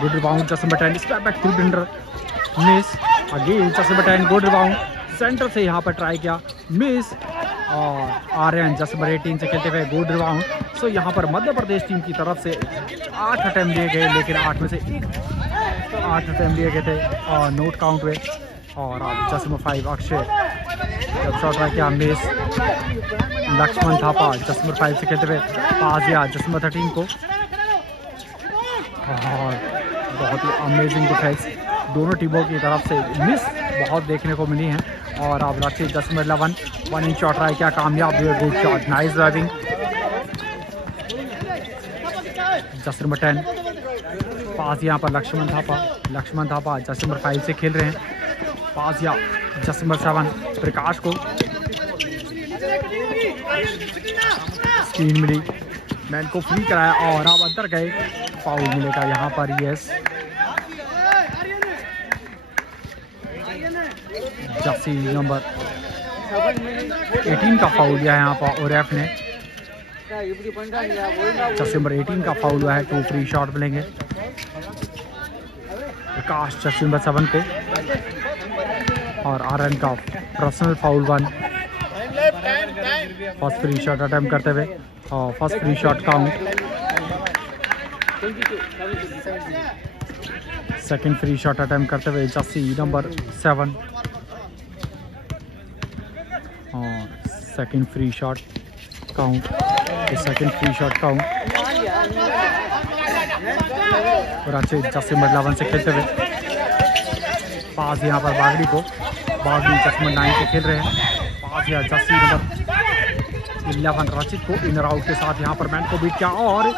good rebound jersey number 10 step back 3 pointer miss again Jersey number 10 good rebound centre से यहाँ पर ट्राई किया मिस और आर्यन जर्सी नंबर 18 से खेलते हुए गुड रिबाउंड। सो यहाँ पर मध्य प्रदेश टीम की तरफ से 8 अटैम्प्ट लिए गए लेकिन 8 में से 8 अटैम्प्ट लिए गए थे और नोट काउंट हुए। और अब जर्सी नंबर 5 अक्षय जब शॉट ट्राई किया miss. Lakshman Thapa jersey number 5 से खेलते हुए पास दिया जर्सी नंबर 13 को और बहुत ही अमेजिंग डिफेंस दोनों टीमों की तरफ से मिस बहुत देखने को मिली हैं और अब रचित 10 1 इंच शॉट ट्राई किया, कामयाब हुए, good shot, nice driving. Jersey number 10 पास यहाँ पर लक्ष्मण थापा जर्सी नंबर 5 से खेल रहे हैं। पास या जर्सी नंबर 7 प्रकाश को स्क्रीन मिली, मैन को फ्री कराया और अब अंदर गए, फाउल मिलेगा यहाँ पर। यस, जर्सी नंबर 18 का फाउल दिया है यहाँ पर ओरेफ ने। जर्सी नंबर 18 का फाउल हुआ है, 2 फ्री शॉट मिलेंगे। प्रकाश जर्सी नंबर 7 को और आरएन का personal foul 1। First free shot attempt करते हुए और first free shot count. Second free shot attempt करते हुए जर्सी नंबर 7 और second free shot count. Second free shot count. रचित जर्सी नंबर 11 से खेलते हुए पास यहाँ पर बागड़ी को, बागड़ी जर्सी नंबर 9 से खेल रहे हैं। पास या जर्सी नंबर 11 रचित को इनर आउट के साथ यहाँ पर मैन को बीट किया और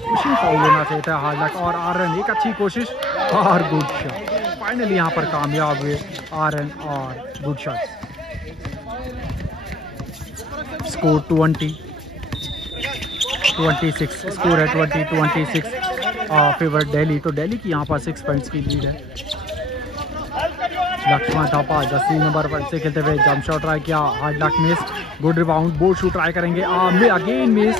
पुशिंग फाउल लेना चाहिए था हालांकि, और आरएन एक अच्छी कोशिश और गुड शॉट, फाइनली यहाँ पर कामयाब हुए आरएन और गुड शॉट। स्कोर 26, स्कोर है 26 फेवर दिल्ली। तो दिल्ली की यहाँ पर 6 पॉइंट्स की लीड है। लक्ष्मण थापा जर्सी नंबर 1 से खेलते हुए जंप शॉट ट्राई किया, hard luck miss, good rebound, board shoot try करेंगे, again miss.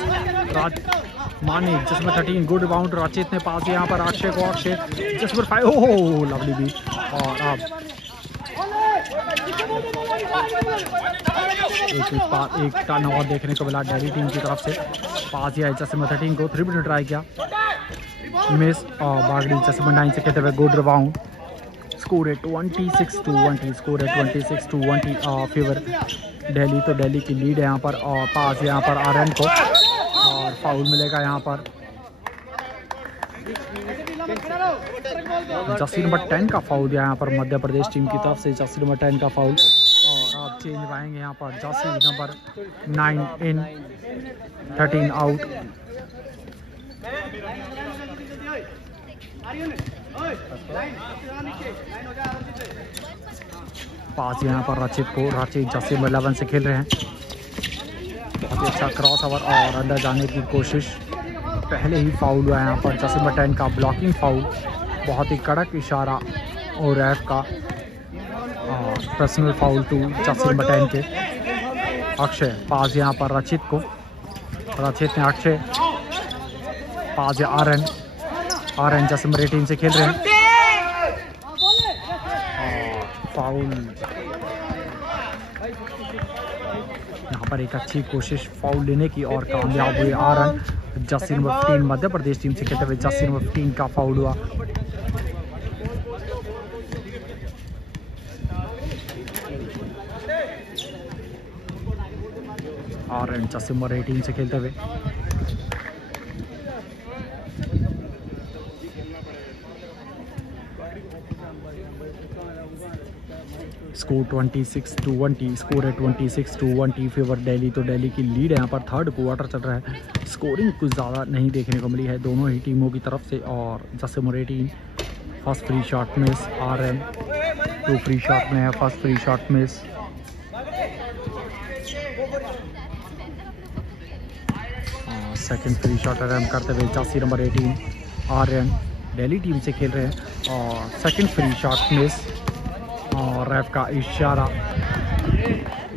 Manik jersey number 13 good rebound, Rachit ने पास यहाँ पर अक्षय को, Akshay jersey number 5 oh lovely beat. और अब एक टर्न और देखने को मिला दिल्ली टीम की तरफ से। पास या जर्सी नंबर 13 को 3 मिनट ट्राई किया, मिस। और बागड़ी जर्सी नंबर 9 से खेलते हुए गुड रिबाउंड। स्कोर है 26-20, स्कोर है 26-20 फेवर दिल्ली। तो दिल्ली की लीड है यहाँ पर। और पास यहाँ पर आरएन को और फाउल मिलेगा यहाँ पर। जर्सी नंबर 10 का फाउल दिया यहाँ पर मध्य प्रदेश टीम की तरफ से, जर्सी नंबर 10 का फाउल। और आप चेंज पाएंगे यहाँ पर, जर्सी नंबर 9 इन, 13 आउट। पास यहाँ पर रचित को, रचित जर्सी नंबर 11 से खेल रहे हैं। बहुत ही अच्छा क्रॉस ओवर और अंदर जाने की कोशिश, पहले ही फाउल हुआ है यहाँ पर जर्सी नंबर 10 का, ब्लॉकिंग फाउल, बहुत ही कड़क इशारा और रैफ का पर्सनल फाउल 2 जर्सी नंबर 10 के। अक्षय पास यहाँ पर रचित को, रचित ने अक्षय, पास या आरएन जर्सी नंबर 18 से खेल रहे हैं। फाउल यहाँ पर, एक अच्छी कोशिश फाउल लेने की और कामयाब हुए आरएन। जर्सी नंबर 15 मध्य प्रदेश टीम से खेलते हुए जर्सी नंबर 15 का फाउल हुआ। आरएन जर्सी नंबर 18 से खेलते हुए स्कोर 26-20, स्कोर है 26-20 फेवर दिल्ली। तो दिल्ली की लीड है यहाँ पर। थर्ड क्वार्टर चल रहा है, स्कोरिंग कुछ ज़्यादा नहीं देखने को मिली है दोनों ही टीमों की तरफ से। और jersey number 18 first free shot miss, RN 2 free shot में है, first free shot miss. Second free shot attempt करते हुए jersey number 18 RN Delhi team से खेल रहे हैं। और सेकंड फ्री शॉट मिस और रैफ का इशारा,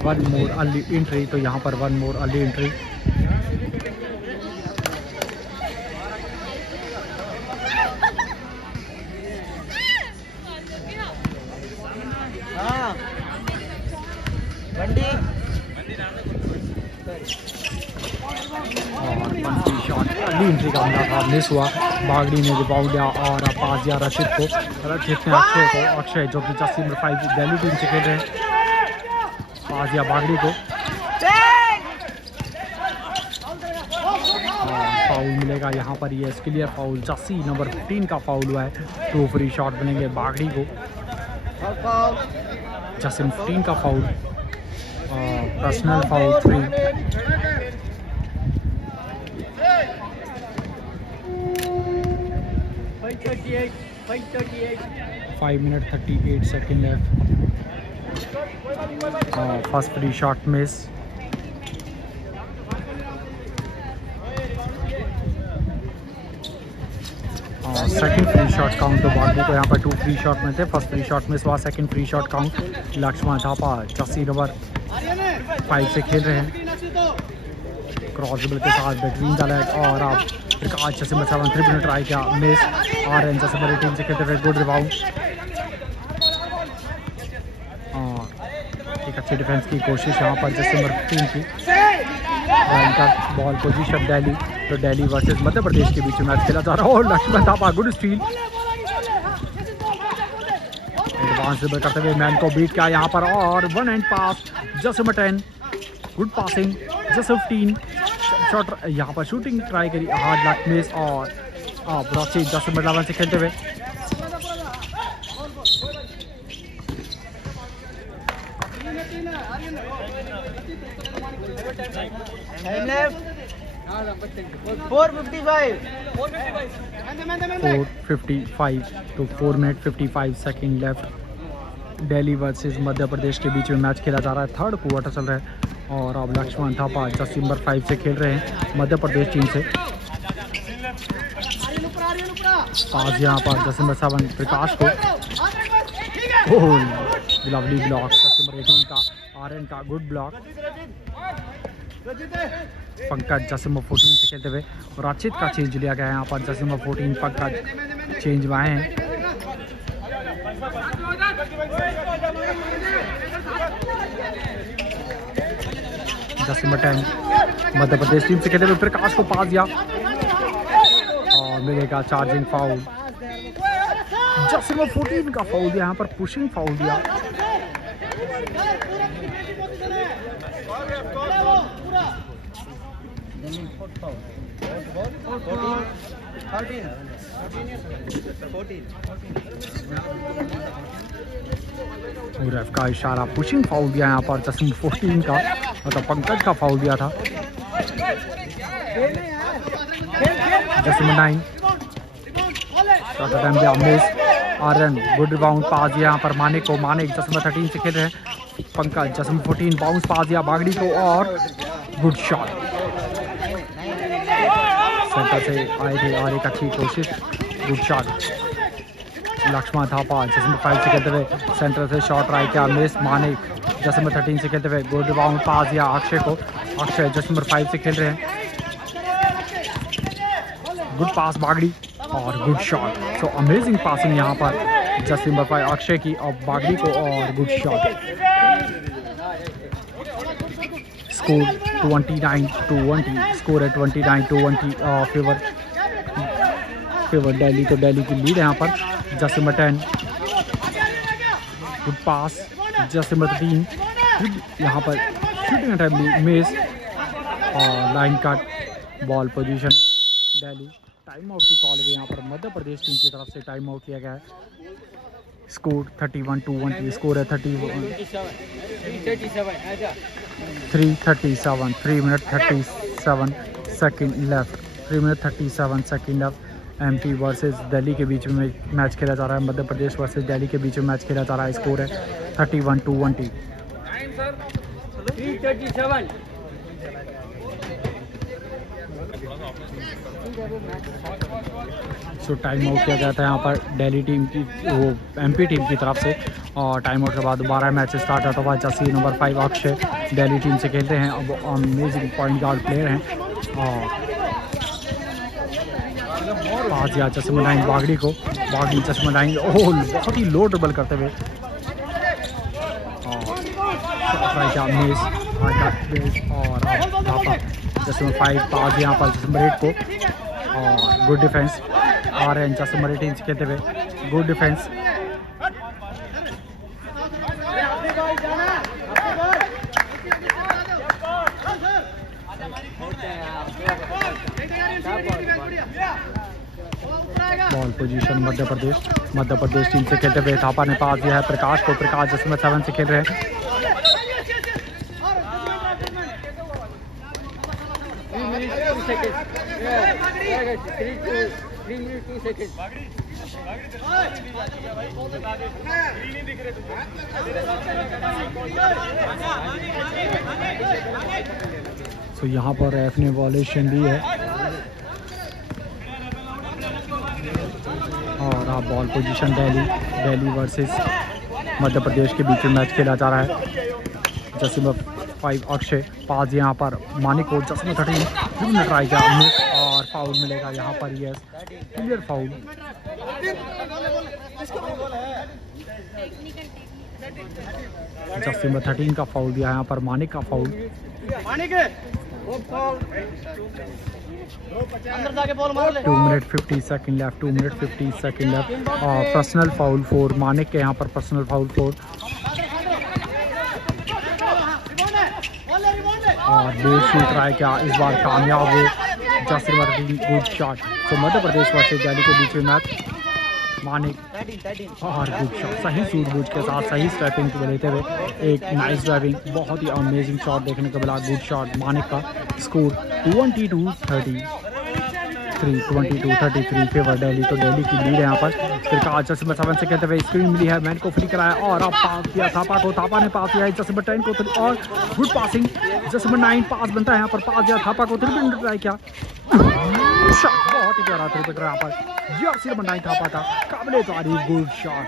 1 मोर अर्ली एंट्री। तो यहाँ पर 1 मोर अर्ली एंट्री। एंट्री का हमला था, मिस हुआ। बागड़ी ने रिबाउंड दिया और पास दिया रचित को, रचित ने अक्षय को, अक्षय जो कि जर्सी नंबर 5 दिल्ली टीम से खेल रहे हैं। पास दिया बागड़ी को, फाउल मिलेगा यहाँ पर। ये क्लियर फाउल, जर्सी नंबर 15 का फाउल हुआ है। 2 फ्री शॉट बनेंगे बागड़ी को। जसिम 15 का foul, personal foul 3। 5 minutes 38 seconds left. First free shot miss. Second free shot count तो बाकी को यहाँ पर 2 फ्री शॉट में थे। फर्स्ट फ्री शॉट मिस हुआ, second free shot count. Lakshman Thapa jersey number 5 से खेल रहे हैं, क्रॉसबॉल के साथ बेटरीन डाला है। और आप आज जैसे मैं 7 3 मिनट ट्राई किया, मिस। आर्यन जैसे मेरी टीम से खेलते हुए गुड रिबाउंड। एक अच्छी डिफेंस की कोशिश यहाँ पर जैसे नंबर 3 की। बॉल पोजीशन दिल्ली, तो दिल्ली वर्सेस मध्य प्रदेश के बीच में मैच खेला जा रहा है। और Lakshman Thapa good steal, advance dribble करते हुए मैन को बीट किया यहाँ पर। और 1 हैंड पास Jasim 10, good passing Jasim 15 shot यहाँ पर शूटिंग ट्राई करी, हार्ड लक मिस। और ब्रॉसी जसिम 11 से खेलते हुए Time left. 4:55. 4:55 तो 4 minutes 55 seconds left. Delhi versus Madhya Pradesh के बीच में मैच खेला जा रहा है, थर्ड क्वार्टर चल रहा है। और अब लक्ष्मण थापा जर्सी नंबर 5 से खेल रहे हैं मध्य प्रदेश टीम से। पास यहाँ पर जर्सी नंबर 7 प्रकाश को, लवली ब्लॉक जर्सी नंबर 18 का, आर्यन का good block. Pankaj jersey number 14 से खेलते हुए, और अचित का चेंज लिया गया है यहाँ पर। जर्सी नंबर 14 पंकज चेंज में आए हैं। जर्सी नंबर 10 मध्य प्रदेश टीम से खेलते हुए प्रकाश को पास दिया और मिलेगा चार्जिंग फाउल। जर्सी नंबर 14 का फाउल दिया यहाँ पर, पुशिंग फाउल दिया। रेफ का इशारा, पुशिंग फाउल दिया यहाँ पर जर्सी नंबर 14 का, मतलब पंकज का फाउल दिया था। जर्सी नंबर 9 टाइम दिया miss. Aryan good rebound pass दिया यहाँ पर मानिक को, मानिक जर्सी नंबर 13 से खेल रहे हैं। Pankaj jersey number 14 bounce pass दिया बागड़ी को और गुड शॉट। सेंटर से आए थे और एक अच्छी कोशिश, good shot. Lakshman Thapa jersey number 5 से खेलते हुए सेंटर से शॉट ट्राई किया, मिस। मानिक जर्सी नंबर 13 से खेलते हुए गुड रिबाउंड पास दिया अक्षय को, अक्षय जर्सी नंबर 5 से खेल रहे हैं, गुड पास बागड़ी और good shot. So amazing passing यहाँ पर जर्सी नंबर 5 अक्षय की और बागड़ी को और गुड शॉट। स्कोर 29-20, स्कोर है 29-20 फेवर दिल्ली। तो दिल्ली की लीड है यहाँ पर। जर्सी नंबर 10 गुड पास, जर्सी नंबर 13 गुड यहाँ पर शूटिंग अटैम्प्ट मिस और line cut, ball position Delhi. Time out की कॉल हुई यहाँ पर मध्य प्रदेश टीम की तरफ से, टाइम आउट किया गया है। स्कोर 31-20, स्कोर है 3:37, 3 minutes 37 seconds left, 3 minutes 37 seconds left. MP versus Delhi के बीच में मैच खेला जा रहा है, मध्य प्रदेश वर्सेस दिल्ली के बीच में मैच खेला जा रहा है। स्कोर है 31-20। सो टाइम आउट किया गया था यहाँ पर दिल्ली टीम की, वो एमपी टीम की तरफ से। और टाइम आउट के बाद दोबारा मैच स्टार्ट होता हुआ Jersey number 5 Akshay Delhi team से खेलते हैं। अब अमेजिंग पॉइंट गार्ड प्लेयर हैं। और पास दिया जर्सी नंबर 9 बागड़ी को, बागड़ी जर्सी नंबर 9 बहुत ही लो ड्रिबल करते हुए मिस। और जर्सी नंबर 5 पास यहाँ पर जर्सी नंबर 8 को और good defence. Aryan jersey number 18 से खेलते हुए good defence. Ball position Madhya Pradesh team से खेलते हुए थापा ने पास दिया है प्रकाश को। प्रकाश 7 से खेल रहे हैं। 3 minutes 2 seconds. Yeah, 3 minutes 2 seconds. तो यहाँ पर रेफ ने वॉल्यूशन दी है और आप ball position Delhi versus Madhya Pradesh के बीच में मैच खेला जा रहा है। जैसे 5 अक्षय पास यहाँ पर मानिक को 13 ट्राई किया और फाउल मिलेगा यहाँ पर। Yes, clear foul. जसीम 13 का फाउल दिया यहाँ पर, मानिक का फाउल। अंदर जाके बॉल मार ले। 2 minute 50 second left, 2 minute 50 second left. और पर्सनल फाउल 4 मानिक के यहाँ पर, पर्सनल फाउल 4। और बेस शूट ट्राई किया, इस बार कामयाब हुए जसीम 13। Good shot. तो मध्य प्रदेश वर्सेस दिल्ली के बीच में मैच। मानिक और गुड शॉट, सही सूझबूझ के साथ सही स्टेपिंग को लेते हुए एक नाइस ड्राइविंग, बहुत ही अमेजिंग शॉट देखने को मिला। गुड शॉट मानिक का। Score 22-33 favour Delhi. तो दिल्ली की लीड है यहाँ पर। प्रकाश 7 से कहते हुए स्क्रीन मिली है, मैन को फ्री कराया और अब पास किया थापा को। थापा ने पास किया 10 को और गुड पासिंग। 9 पास बनता है यहाँ पर, पास दिया थापा को, 3 मिनट ट्राई किया। बहुत ही प्यारा 3 मिनट यहाँ पर। 9 थापा का काबिले तारीफ good shot.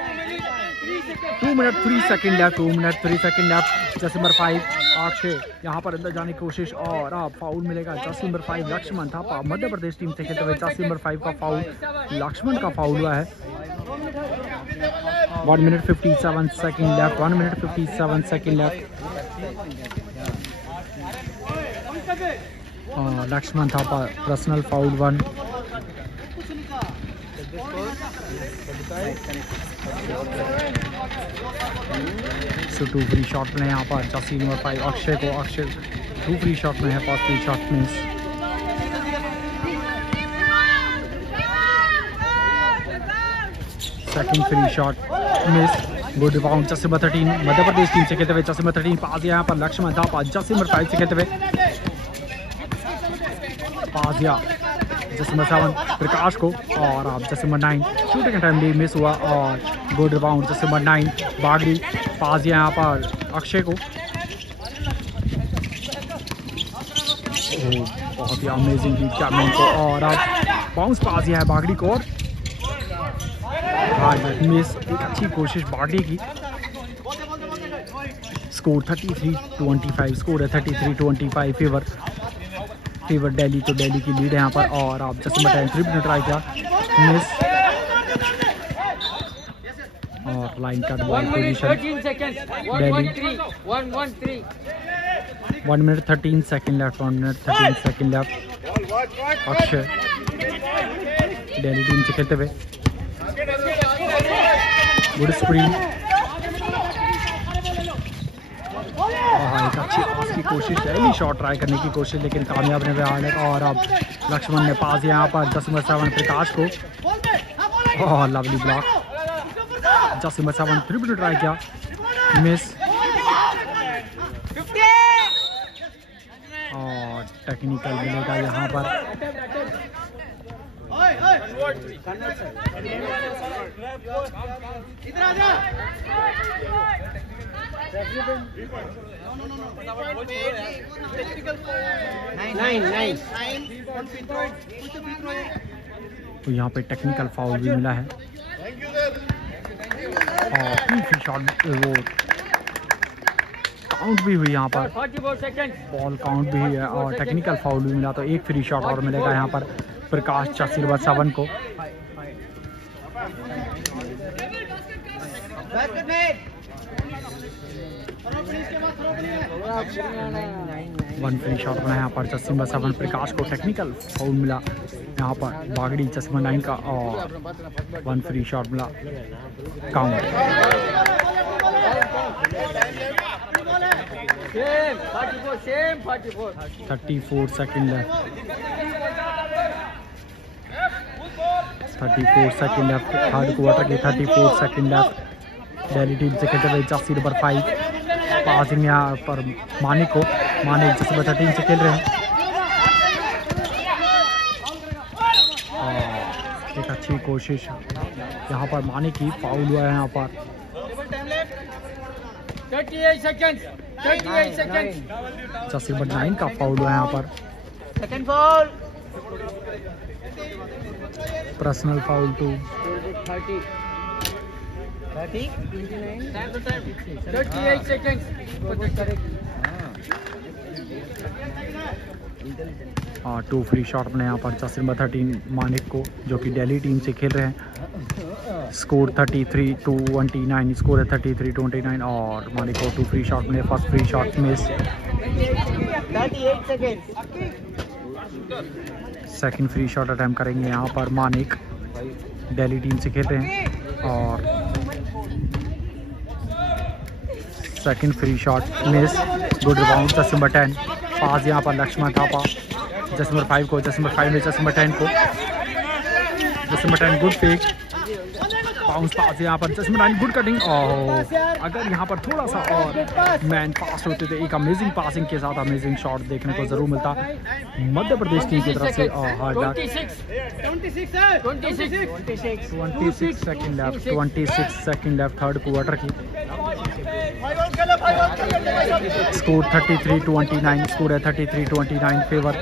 2 minute 3 second left, 2 minute 3 second left. जैसे नंबर 5 अक्षय यहाँ पर अंदर जाने की कोशिश और अब फाउल मिलेगा। जैसे नंबर 5 लक्ष्मण थापा मध्य प्रदेश टीम से खेलते हुए। जैसे नंबर 5 का फाउल, लक्ष्मण का फाउल हुआ है। 1 minute 57 second left, 1 minute 57 second left. Lakshman Thapa personal foul 1। So 2 free shot में यहाँ पर। जसीम नंबर 5 अक्षय को, अक्षय 2 फ्री शॉट में है, first free shot miss. Second free shot miss. Good rebound. Jasim 13 मध्य प्रदेश टीम से खेलते हुए। जसीम 13 पास दिया यहाँ पर लक्ष्मण थापा। जसीम 5 से खेलते हुए पास दिया जसीम 7 प्रकाश को और आप जसीम 9 शूटिंग का टाइम भी मिस हुआ और गुड रिबाउंड। जसीम 9 बागड़ी पास दिया यहाँ पर अक्षय को। बहुत ही अमेजिंग लीड किया मैन को और अब बाउंस पास दिया है बागड़ी को और मिस। एक अच्छी कोशिश बागड़ी की। स्कोर 33-25, स्कोर है 33-25 फेवर दिल्ली। तो दिल्ली की लीड है यहाँ पर और आप जैसे बताएं 3 मिनट ट्राई किया मिस और line cut ball position Delhi. 1 minute 13 second left, 1 minute 13 second left. Akshay Delhi team से खेलते हुए। Good screen. एक अच्छी पास की कोशिश, पहली शॉट ट्राई करने की कोशिश लेकिन कामयाब नहीं हुआ और अब लक्ष्मण ने पास यहाँ पर 10 प्रकाश को और लवली ब्लॉक। 10 3 मिनट ट्राई किया मिस और टेक्निकल मिलेगा यहाँ पर। तो यहाँ पे टेक्निकल फाउल भी मिला है और 3 फ्री शॉट वो काउंट भी हुई यहाँ पर, बॉल काउंट भी हुई है और टेक्निकल फाउल भी मिला। तो 1 फ्री शॉट और मिलेगा यहाँ पर प्रकाश 7 को। वन फ्री शॉट बना यहाँ पर 7 प्रकाश को। टेक्निकल फाउल मिला यहाँ पर बागड़ी 9 का और 1 फ्री शॉट मिला काउंट। 34 सेकंड है। 34 सेकंड लेफ्ट थर्ड क्वार्टर के 34 सेकंड लेफ्ट। दिल्ली टीम से खेलते हुए जर्सी नंबर 5 पासिंग यहाँ पर मानिक को, मानिक जर्सी नंबर 13 से खेल रहे हैं और एक अच्छी कोशिश यहाँ पर मानिक की, फाउल हुआ है यहाँ पर। 38 seconds. जर्सी नंबर 9 का फाउल हुआ है यहाँ पर। Second foul. Personal foul two 30. 38 seconds for the correct. हाँ 2 फ्री शॉट अपने यहाँ पर जर्सी नंबर 13 मानिक को, जो कि दिल्ली टीम से खेल रहे हैं। स्कोर 33-29, स्कोर है 33-29 और मानिक को 2 फ्री शॉट में first free shot miss. 38 seconds. Second free shot attempt करेंगे यहाँ पर मानिक, दिल्ली टीम से खेल रहे हैं और second free shot miss. Good rebound jersey number 10, पास यहाँ पर लक्ष्मण थापा जर्सी नंबर 5 को, जर्सी नंबर 5 में जर्सी नंबर 10 को, jersey number 10 good fake bounce pass यहाँ पर जर्सी नंबर 9 गुड कटिंग। और अगर यहाँ पर थोड़ा सा और मैन फास्ट होते थे, एक अमेजिंग पासिंग के साथ अमेजिंग शॉट देखने को जरूर मिलता मध्य प्रदेश टीम की तरफ से। Hard luck. 26 second left, 26 second left third quarter की। स्कोर 33-29, स्कोर है 33-29 फेवर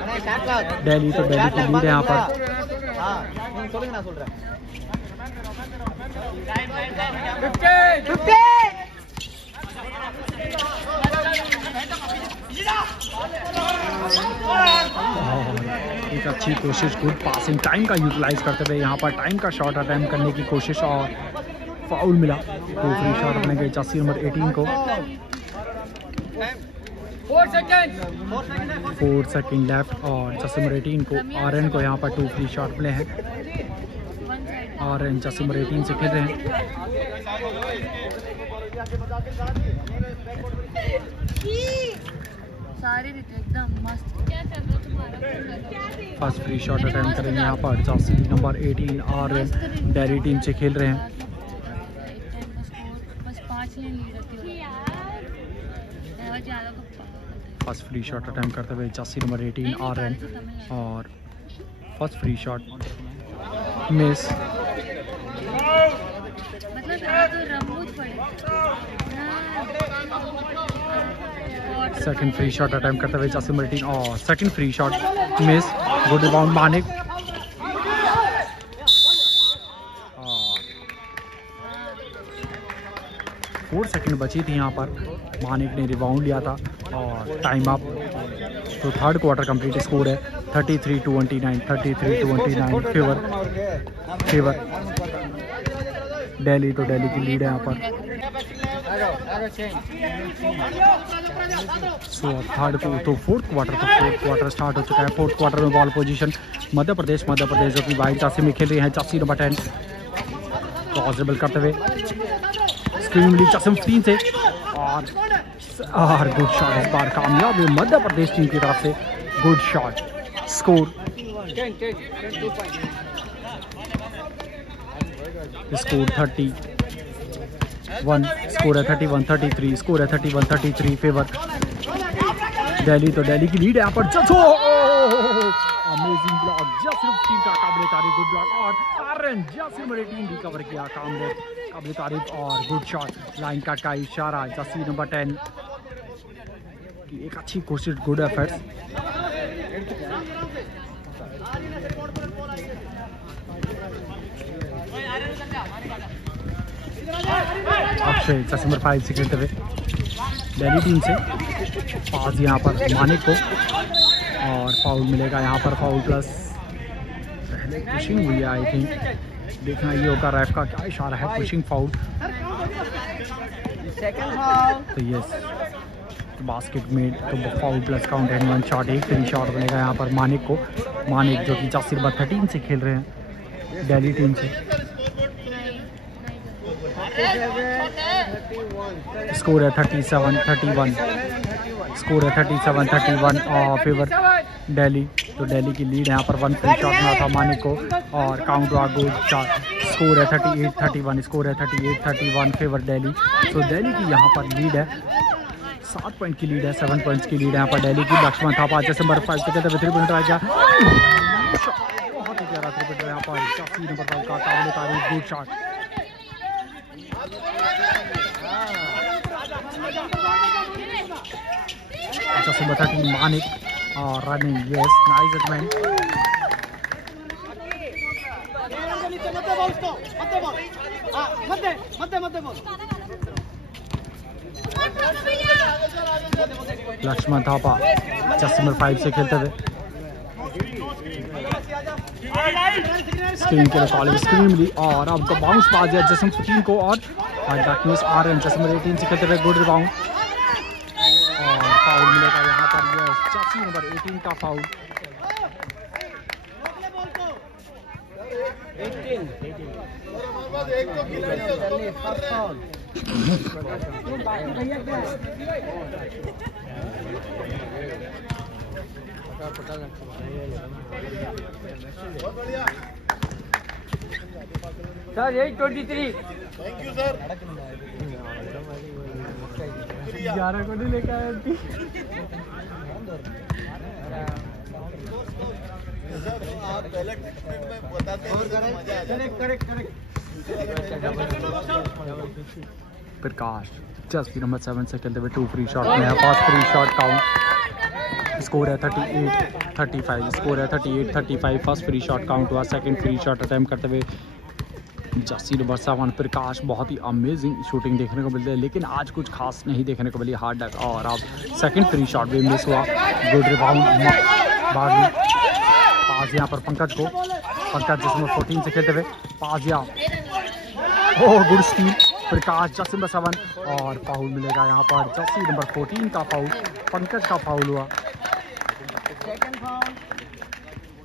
दिल्ली। तो दिल्ली की लीड है यहाँ पर। 50. एक अच्छी कोशिश, गुड पासिंग, टाइम का यूटिलाइज करते हुए यहाँ पर टाइम का शॉट अटैम्प्ट करने की कोशिश और फाउल मिला। 2 फ्री शॉट अपने गए जर्सी नंबर 18 को। 4 seconds. 4 सेकंड लेफ्ट और जर्सी नंबर 18 को, आरएन को यहाँ पर 2 फ्री शॉट मिले हैं। आरएन जर्सी नंबर 18 से खेल रहे हैं। एकदम मस्त। क्या चल रहा है तुम्हारा? फर्स्ट फ्री शॉट अटैम्प्ट करेंगे यहाँ पर jersey number 18 RN Delhi team से खेल रहे हैं। बस 5 लीड रहती है। फर्स्ट फ्री शॉट अटैम्प्ट करते हुए जर्सी नंबर 18 आरएन और फर्स्ट फ्री शॉट मिस। मतलब सेकंड फ्री शॉट अटैम्प्ट करते हुए जर्सी नंबर 18 और second free shot miss. Good rebound Manik. 4 second बची थी यहाँ पर, मानिक ने रिबाउंड लिया था और टाइम अप। तो थर्ड क्वार्टर कंप्लीट, स्कोर है 33-29, 33-29 फेवर दिल्ली। तो दिल्ली की लीड है यहाँ पर। सो थर्ड को तो फोर्थ क्वार्टर स्टार्ट हो चुका है। फोर्थ क्वार्टर में बॉल पोजीशन मध्य प्रदेश जो कि वाइट जर्सी में खेल रहे हैं। जर्सी नंबर 10 क्रॉस ड्रिबल करते हुए स्क्रीन मिली जर्सी 15 से और गुड शॉट, इस बार कामयाब है मध्य प्रदेश टीम की तरफ से। Good shot. Score score 31, score है 31-33, स्कोर है 31-33 फेवर दिल्ली। तो दिल्ली की लीड है यहाँ पर। अमेजिंग ब्लॉक जर्सी टीम का, काबिल तारीफ गुड ब्लॉक और आरएन जर्सी नंबर 18 रिकवर किया, काबिल तारीफ और गुड शॉट। लाइन कट का इशारा जर्सी नंबर 10 की एक अच्छी कोशिश, good efforts. Akshay jersey number 5 से खेलते हुए दिल्ली टीम से। पास यहाँ पर मानिक को और फाउल मिलेगा यहाँ पर। फाउल प्लस पहले पुशिंग हुई है आई थिंक, देखना ये होगा रेफ का क्या इशारा है। Pushing foul. तो यस बास्केट में तो foul plus count and 1 shot, एक फ्री शॉट बनेगा यहाँ पर मानिक को। मानिक जो कि जर्सी नंबर 13 से खेल रहे हैं दिल्ली टीम से। स्कोर है 37-31, स्कोर है 37-31 और फेवर दिल्ली। तो दिल्ली की लीड यहाँ पर 1 फ्री शॉट मिला था मानिक को और काउंट हुआ गोल चार। स्कोर है 38-31, स्कोर है 38-31 फेवर दिल्ली। तो दिल्ली की यहाँ पर लीड है, 7 पॉइंट की लीड है, 7 पॉइंट्स की लीड है यहाँ पर दिल्ली की। लक्ष्मण थापा जैसे नंबर 5 पे कहते हुए 3 पॉइंट आ गया, बहुत ही प्यारा 3 पॉइंट यहाँ पर 84 नंबर 5 का काबिल तारीफ गुड शॉट। जैसे बता टीम मानिक और running, yes nice judgement. Lakshman Thapa जस्ट नंबर 5 से खेलते हुए स्क्रीन के लिए कॉलिंग स्क्रीन ली और अब तो बाउंस पा दिया जसम 15 को और बैकनेस आरएन जस्ट नंबर 18 से खेलते हुए गुड रिबाउंड और फाउल मिलेगा यहाँ पर। यस जर्सी नंबर 18 का foul. Sir 8-23। Thank you sir. 11 को नहीं लेकर आया आप पहले ट्रीटमेंट में बताते हैं तो मजा आता है। प्रकाश जस्ट नंबर 7 से खेलते हुए 2 फ्री शॉट में है, first free shot count. Score है 38-35, स्कोर है 38-35, फर्स्ट फ्री शॉट काउंट हुआ। सेकंड फ्री शॉट अटैम्प्ट करते हुए जर्सी नंबर 7 प्रकाश। बहुत ही अमेजिंग शूटिंग देखने को मिलती है लेकिन आज कुछ खास नहीं देखने को मिली, हार्ड डक। और अब सेकंड फ्री शॉट भी मिस हुआ, गुड रिबाउंड बागी पास यहाँ पर पंकज को। पंकज जिसमें 14 से खेलते हुए पास या ओह गुड स्टील प्रकाश जर्सी नंबर 7 और फाउल मिलेगा यहाँ पर। जर्सी नंबर 14 का फाउल, पंकज का फाउल हुआ।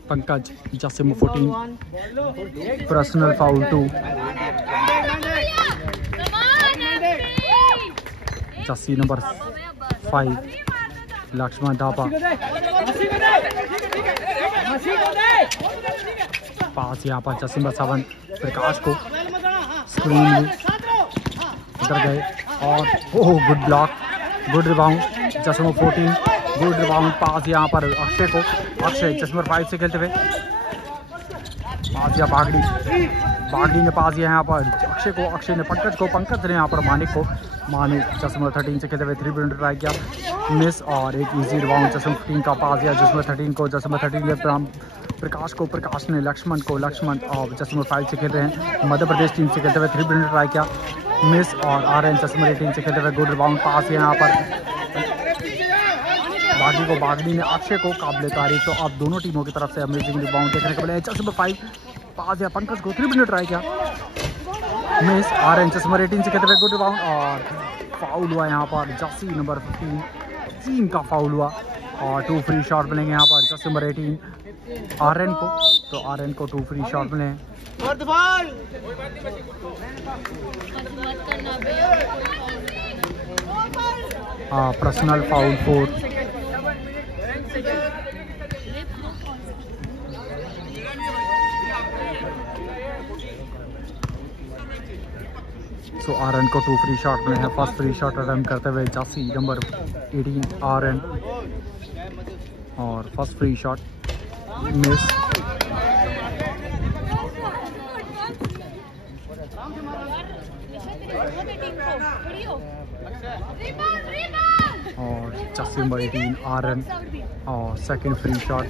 Pankaj jersey number 14 personal foul 2। Jersey number 5 Laxman Thapa pass यहाँ पर जर्सी नंबर 7 प्रकाश को स्क्रीन उधर गए और oh good block, good rebound jersey number 14, good rebound pass यहाँ पर अक्षय को। अक्षय जर्सी नंबर 5 से खेलते हुए पास या बागड़ी ने पास दिया यहाँ पर अक्षय को। अक्षय ने पंकज को, पंकज ने यहाँ पर मानिक को। मानिक जर्सी नंबर 13 से खेलते हुए 3 पॉइंट ट्राई किया, मिस और एक इजी रिबाउंड जर्सी नंबर 15 का पास दिया जर्सी नंबर 13 को। जर्सी नंबर 13 ने प्रकाश को, प्रकाश ने लक्ष्मण को। लक्ष्मण और जर्सी नंबर 5 से खेल रहे हैं मध्य प्रदेश टीम से खेलते हुए 3 पॉइंट ट्राई किया, मिस और आरएन जर्सी नंबर 18 से खेलते हुए गुड रिबाउंड पास यहाँ पर बागी को। बागड़ी ने अक्षय को, काबिल तारीफ। तो अब दोनों टीमों की तरफ से अमेजिंग रिबाउंड देखने को मिले। जर्सी नंबर 5 पास या पंकज को 3 पॉइंट ट्राई किया, मिस। आरएन जर्सी नंबर 18 से खेलते हुए गुड रिबाउंड और फाउल हुआ यहाँ पर। जर्सी नंबर 15 टीम का फाउल हुआ और 2 फ्री शॉट मिलेंगे यहाँ पर जर्सी नंबर 18 आरएन को। तो आरएन को 2 फ्री शॉट मिले। Personal foul 4। सो आरएन को 2 फ्री शॉट में है। फर्स्ट फ्री शॉट अटेम्प्ट करते हुए जर्सी नंबर 18 आरएन और फर्स्ट फ्री शॉट मिस। और जर्सी नंबर 18 आरएन और सेकंड फ्री शॉट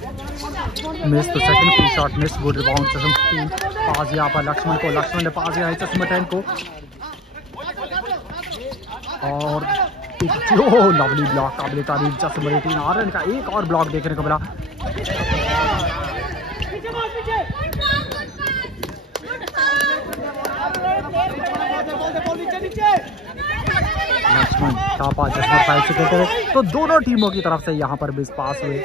मिस। तो second free shot miss, good rebound jersey number 15 पास यहाँ पर लक्ष्मण को। लक्ष्मण ने पास दिया जर्सी नंबर 10 को और लवली ब्लॉक, काबिल तारीफ जर्सी नंबर 18 आरएन का। एक और ब्लॉक देखने को मिला। लक्ष्मण थापा जर्सी नंबर 5 से खेलते हुए। तो दोनों टीमों की तरफ से यहाँ पर मिस पास हुए।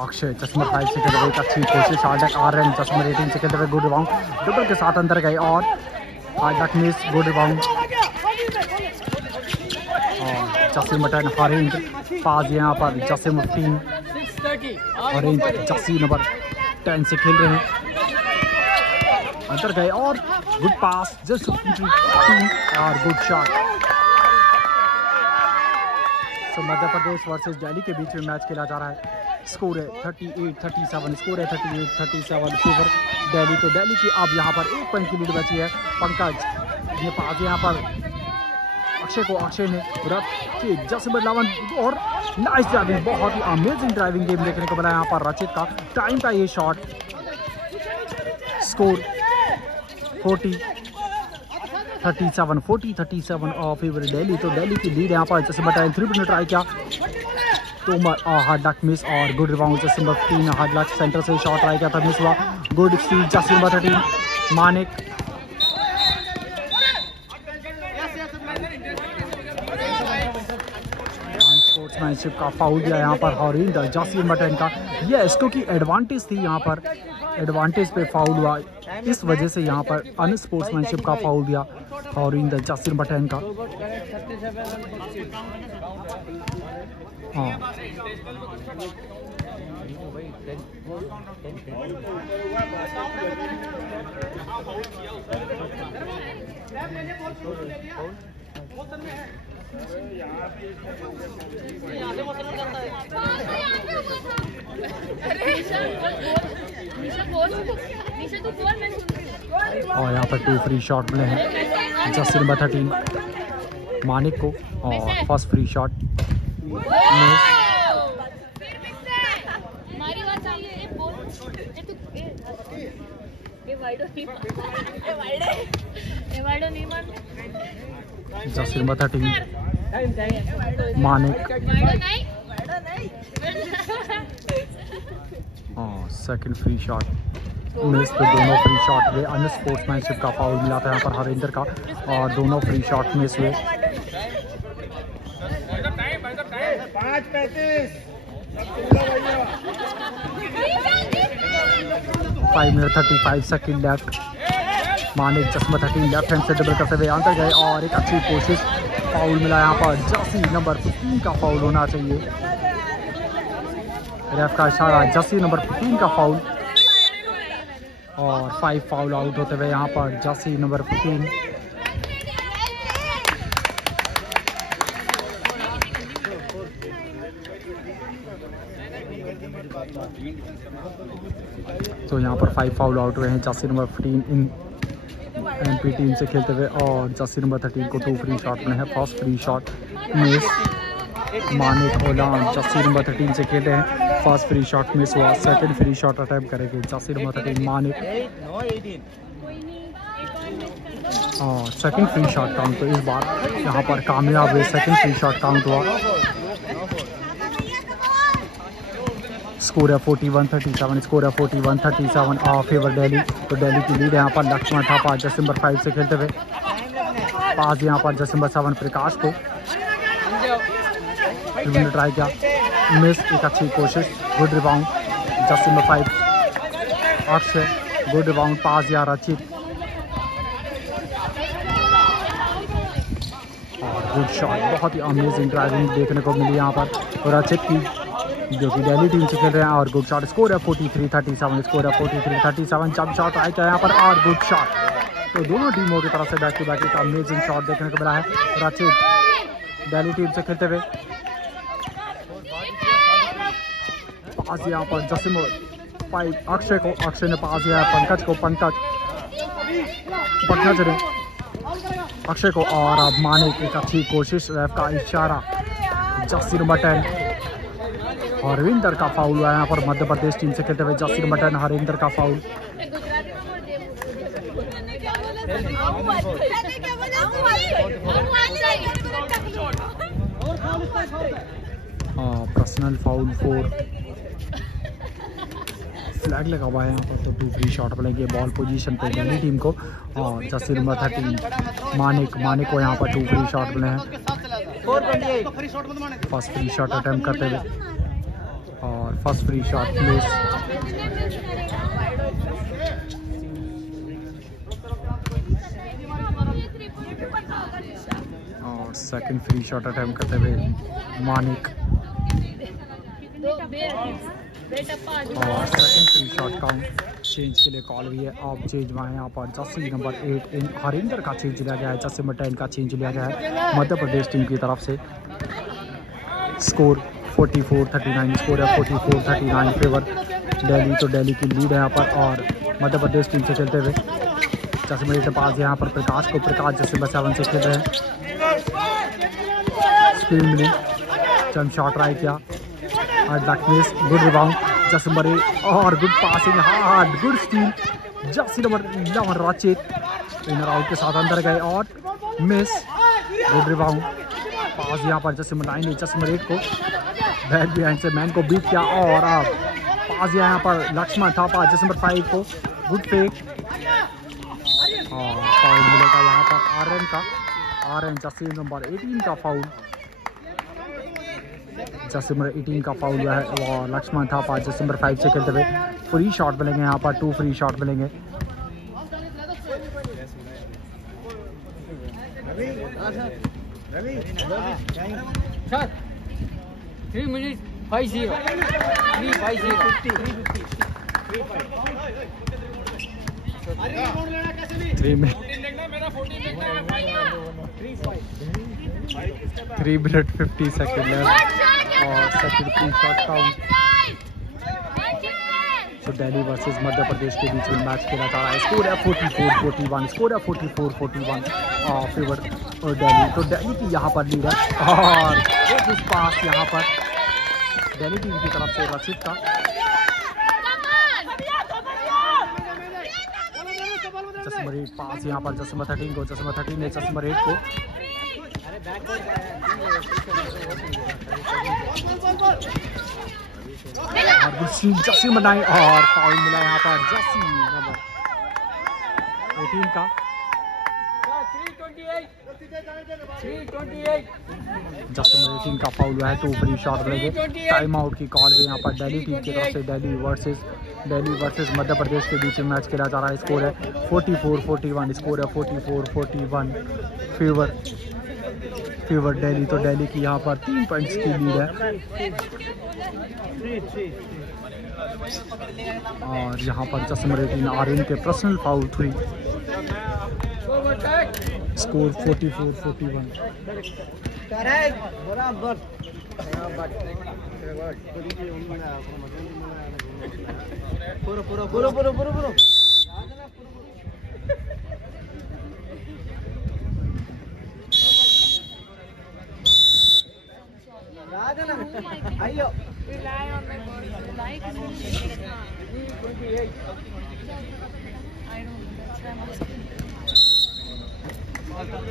अक्षय चश्मा 5 से खेलते हुए एक अच्छी कोशिश, हार्डक आ रहे हैं चश्मा रेटिंग से खेलते हुए, गुड रिबाउंड डबल के साथ अंदर गए और हार्डक मिस, गुड रिबाउंड। और जसीम बटन हरिंद पास यहाँ पर जसीम 15 हरिंद जसी नंबर 10 से खेल रहे हैं, अंदर गए और गुड पास जस्ट और गुड शॉट। तो मध्य प्रदेश वर्सेस दिल्ली के बीच में मैच खेला जा रहा है। स्कोर है 38-37, स्कोर है 38-37 फेवर दिल्ली। तो दिल्ली की अब यहाँ पर 1 पॉइंट की लीड बची है। पंकज ये पास यहाँ पर अक्षय को, अक्षय ने रचित जसीम बदलावन और नाइस ड्राइविंग, बहुत ही अमेजिंग ड्राइविंग गेम देखने को मिला यहाँ पर रचित का। टाइम का ये शॉट, स्कोर 40-37 और फेवर दिल्ली। तो दिल्ली की लीड यहाँ पर जैसे बताया 3 पॉइंट ट्राई किया तोमर और हार्ड लक मिस और good rebound Jasim 15 hard luck centre से शॉट ट्राई किया था, मिस हुआ। Good steel Jasim 13 Manik sportsmanship का फाउल दिया यहाँ पर हरिंदर जसीम 10 का। यस, क्योंकि एडवांटेज थी यहाँ पर, एडवांटेज पे फाउल हुआ, इस वजह से यहाँ पर अनस्पोर्ट्समैनशिप का फाउल दिया हरिंदर जसीम 10 का। हाँ और यहाँ पर 2 फ्री शॉट मिले हैं जसीम 13 मानिक को और first free shot Jasim 13 Manik और सेकंड फ्री शॉट मिस। तो दोनों फ्री शॉट हुए, अनस्पोर्ट्समैनशिप का फाउल मिला था यहाँ पर हरिंदर का और दोनों फ्री शॉट मिस हुए। 5 मिनट 35 सेकंड लेफ्ट। मानिक चश्मा 13 लेफ्ट हैंड से डबल करते हुए अंदर गए और एक अच्छी कोशिश, फाउल मिला यहाँ पर जसी नंबर 15 का फाउल होना चाहिए। रेफ का इशारा, जसी नंबर 15 का फाउल और 5 फाउल आउट होते हुए यहाँ पर जसी नंबर 15। तो यहाँ पर 5 फाउल आउट हुए हैं जसी नंबर 15 इन एमपी टीम से खेलते हुए और जसी नंबर 13 को 2 फ्री शॉट मिले हैं। First free shot miss, Manik ओलान जसी नंबर 13 से खेलते हैं, फर्स्ट फ्री शॉट मिस हुआ। सेकंड फ्री शॉट अटैम्प्ट करेंगे जसी नंबर 13 मानिक और सेकंड फ्री शॉट काउंट। तो इस बार यहाँ पर कामयाब हुए, सेकंड फ्री शॉट काउंट हुआ। स्कोर है 41-37, स्कोर है 41-37 और फेवर दिल्ली। तो दिल्ली की लीड यहाँ पर लक्ष्मण थापा जसीम 5 से खेलते हुए, पास यहाँ पर जसीम 7 प्रकाश को ट्राई किया, मिस, एक अच्छी कोशिश, गुड रिबाउंड जसीम 5 अक्षय, गुड रिबाउंड पास या रचित और गुड शॉट। बहुत ही अमेजिंग ड्राइविंग देखने को मिली यहाँ पर रचित की, जो कि दिल्ली टीम से खेल रहे हैं और गुड शॉट। स्कोर है 43-37, स्कोर है 43-37। जंप शॉट आया क्या यहाँ पर और गुड शॉट। तो दोनों टीमों की तरफ से बैक टू बैक एक अमेजिंग शॉट देखने को मिला है। रचित दिल्ली टीम से खेलते हुए, पास यहाँ पर जसीम 5 अक्षय को, अक्षय ने पास दिया पंकज को, पंकज ने अक्षय को और अब माने की एक अच्छी कोशिश, रेफ का इशारा जसी नंबर 10 हरिंदर का फाउल हुआ यहाँ पर मध्य प्रदेश टीम से खेलते हुए जसी नंबर 10 हरिंदर का फाउल। पर्सनल फाउल 4 फ्लैग लगा हुआ है यहाँ पर। तो 2 फ्री शॉट मिलेंगे बॉल पोजीशन पे दिल्ली टीम को और जसी नंबर 13 मानिक को यहाँ पर 2 फ्री शॉट मिले हैं। फर्स्ट फ्री शॉट अटेम्प्ट करते हुए और फर्स्ट फ्री शॉट मिस। और सेकंड फ्री शॉट अटेम्प्ट करते हुए मानिक। और second free shot count change के लिए कॉल हुई है। अब चेंज वहाँ यहाँ पर जर्सी नंबर 8 इन हरिंदर का चेंज लिया गया है, जर्सी नंबर 10 का चेंज लिया गया है मध्य प्रदेश टीम की तरफ से। स्कोर 44-39, स्कोर है 44-39 फेवर दिल्ली। तो दिल्ली की लीड है यहाँ पर। और मध्य प्रदेश टीम से खेलते हुए जर्सी नंबर 8 के पास यहाँ पर प्रकाश को, प्रकाश जर्सी नंबर 7 से खेल रहे हैं। स्क्रीन मिली, जंप शॉट ट्राई किया, गुड रिबाउंड जर्सी नंबर 8 और good passing hard, good steel Jersey number 11 रचित इनर आउट के साथ अंदर गए और मिस। गुड रिबाउंड पास यहाँ पर जर्सी नंबर 9 ने जर्सी नंबर 8 को बैक बिहाइंड से मैन को बीट किया। और अब पास यहाँ पर लक्ष्मण थापा जर्सी नंबर 5 को, गुड फेक और फाउल मिलेगा यहाँ पर आर्यन का। आर्यन जर्सी नंबर 18 का फाउल, जर्सी नंबर 18 का फाउल हुआ है। और लक्ष्मण थापा जर्सी नंबर 5 से खेलते हुए फ्री शॉट मिलेंगे यहाँ पर, 2 फ्री शॉट मिलेंगे। Sir 3 minute 50 3 minute 50 second left और सेकंड फ्री शॉट काउंट। तो दिल्ली वर्सेस मध्य प्रदेश के बीच में मैच खेला जा रहा है। स्कोर है 44-41, स्कोर है 44-41 फेवर दिल्ली। तो दिल्ली की यहाँ पर लीड है और कुछ पास यहाँ पर दिल्ली टीम की तरफ से रचित का। जर्सी नंबर 8 पास यहाँ पर जर्सी नंबर 13 को, जर्सी नंबर 13 ने जर्सी नंबर 8 को और जर्सी नंबर 9 और फाउल मिला यहाँ पर जर्सी नंबर 18 का। 328 जर्सी नंबर 18 का फाउल हुआ है, 2 फ्री शॉट मिलेंगे। टाइम आउट की कॉल हुई यहाँ पर दिल्ली टीम की तरफ से। दिल्ली वर्सेस मध्य प्रदेश के बीच में मैच खेला जा रहा है। स्कोर है 44-41, स्कोर है 44-41 फेवर दिल्ली। तो दिल्ली की यहाँ पर 3 पॉइंट्स की लीड है। और यहाँ पर जर्सी नंबर 18 आर्यन के पर्सनल फाउल 3, स्कोर 44-41।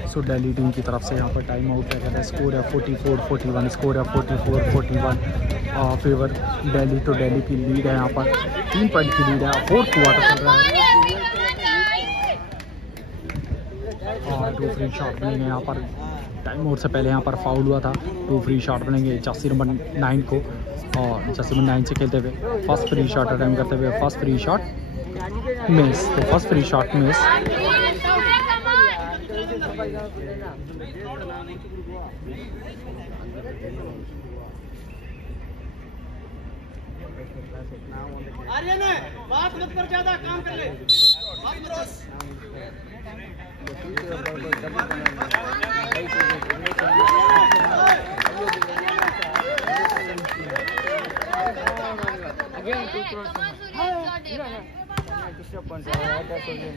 सो दिल्ली टीम की तरफ से यहाँ पर टाइम आउट है। स्कोर है 44-41, स्कोर है 44-41 फेवर दिल्ली। तो दिल्ली की लीड है यहाँ पर, 3 पॉइंट की लीड है। 4th क्वार्टर चल रहा है और 2 फ्री शॉट मिलेंगे यहाँ पर। टाइम आउट से पहले यहाँ पर फाउल हुआ था, 2 फ्री शॉट मिलेंगे जर्सी नंबर 9 को। और जर्सी नंबर 9 से खेलते हुए फर्स्ट फ्री शॉट अटेम्प्ट करते हुए फर्स्ट फ्री शॉट मिस। तो first free shot miss. Aryan है, बात मत कर, ज्यादा काम कर ले।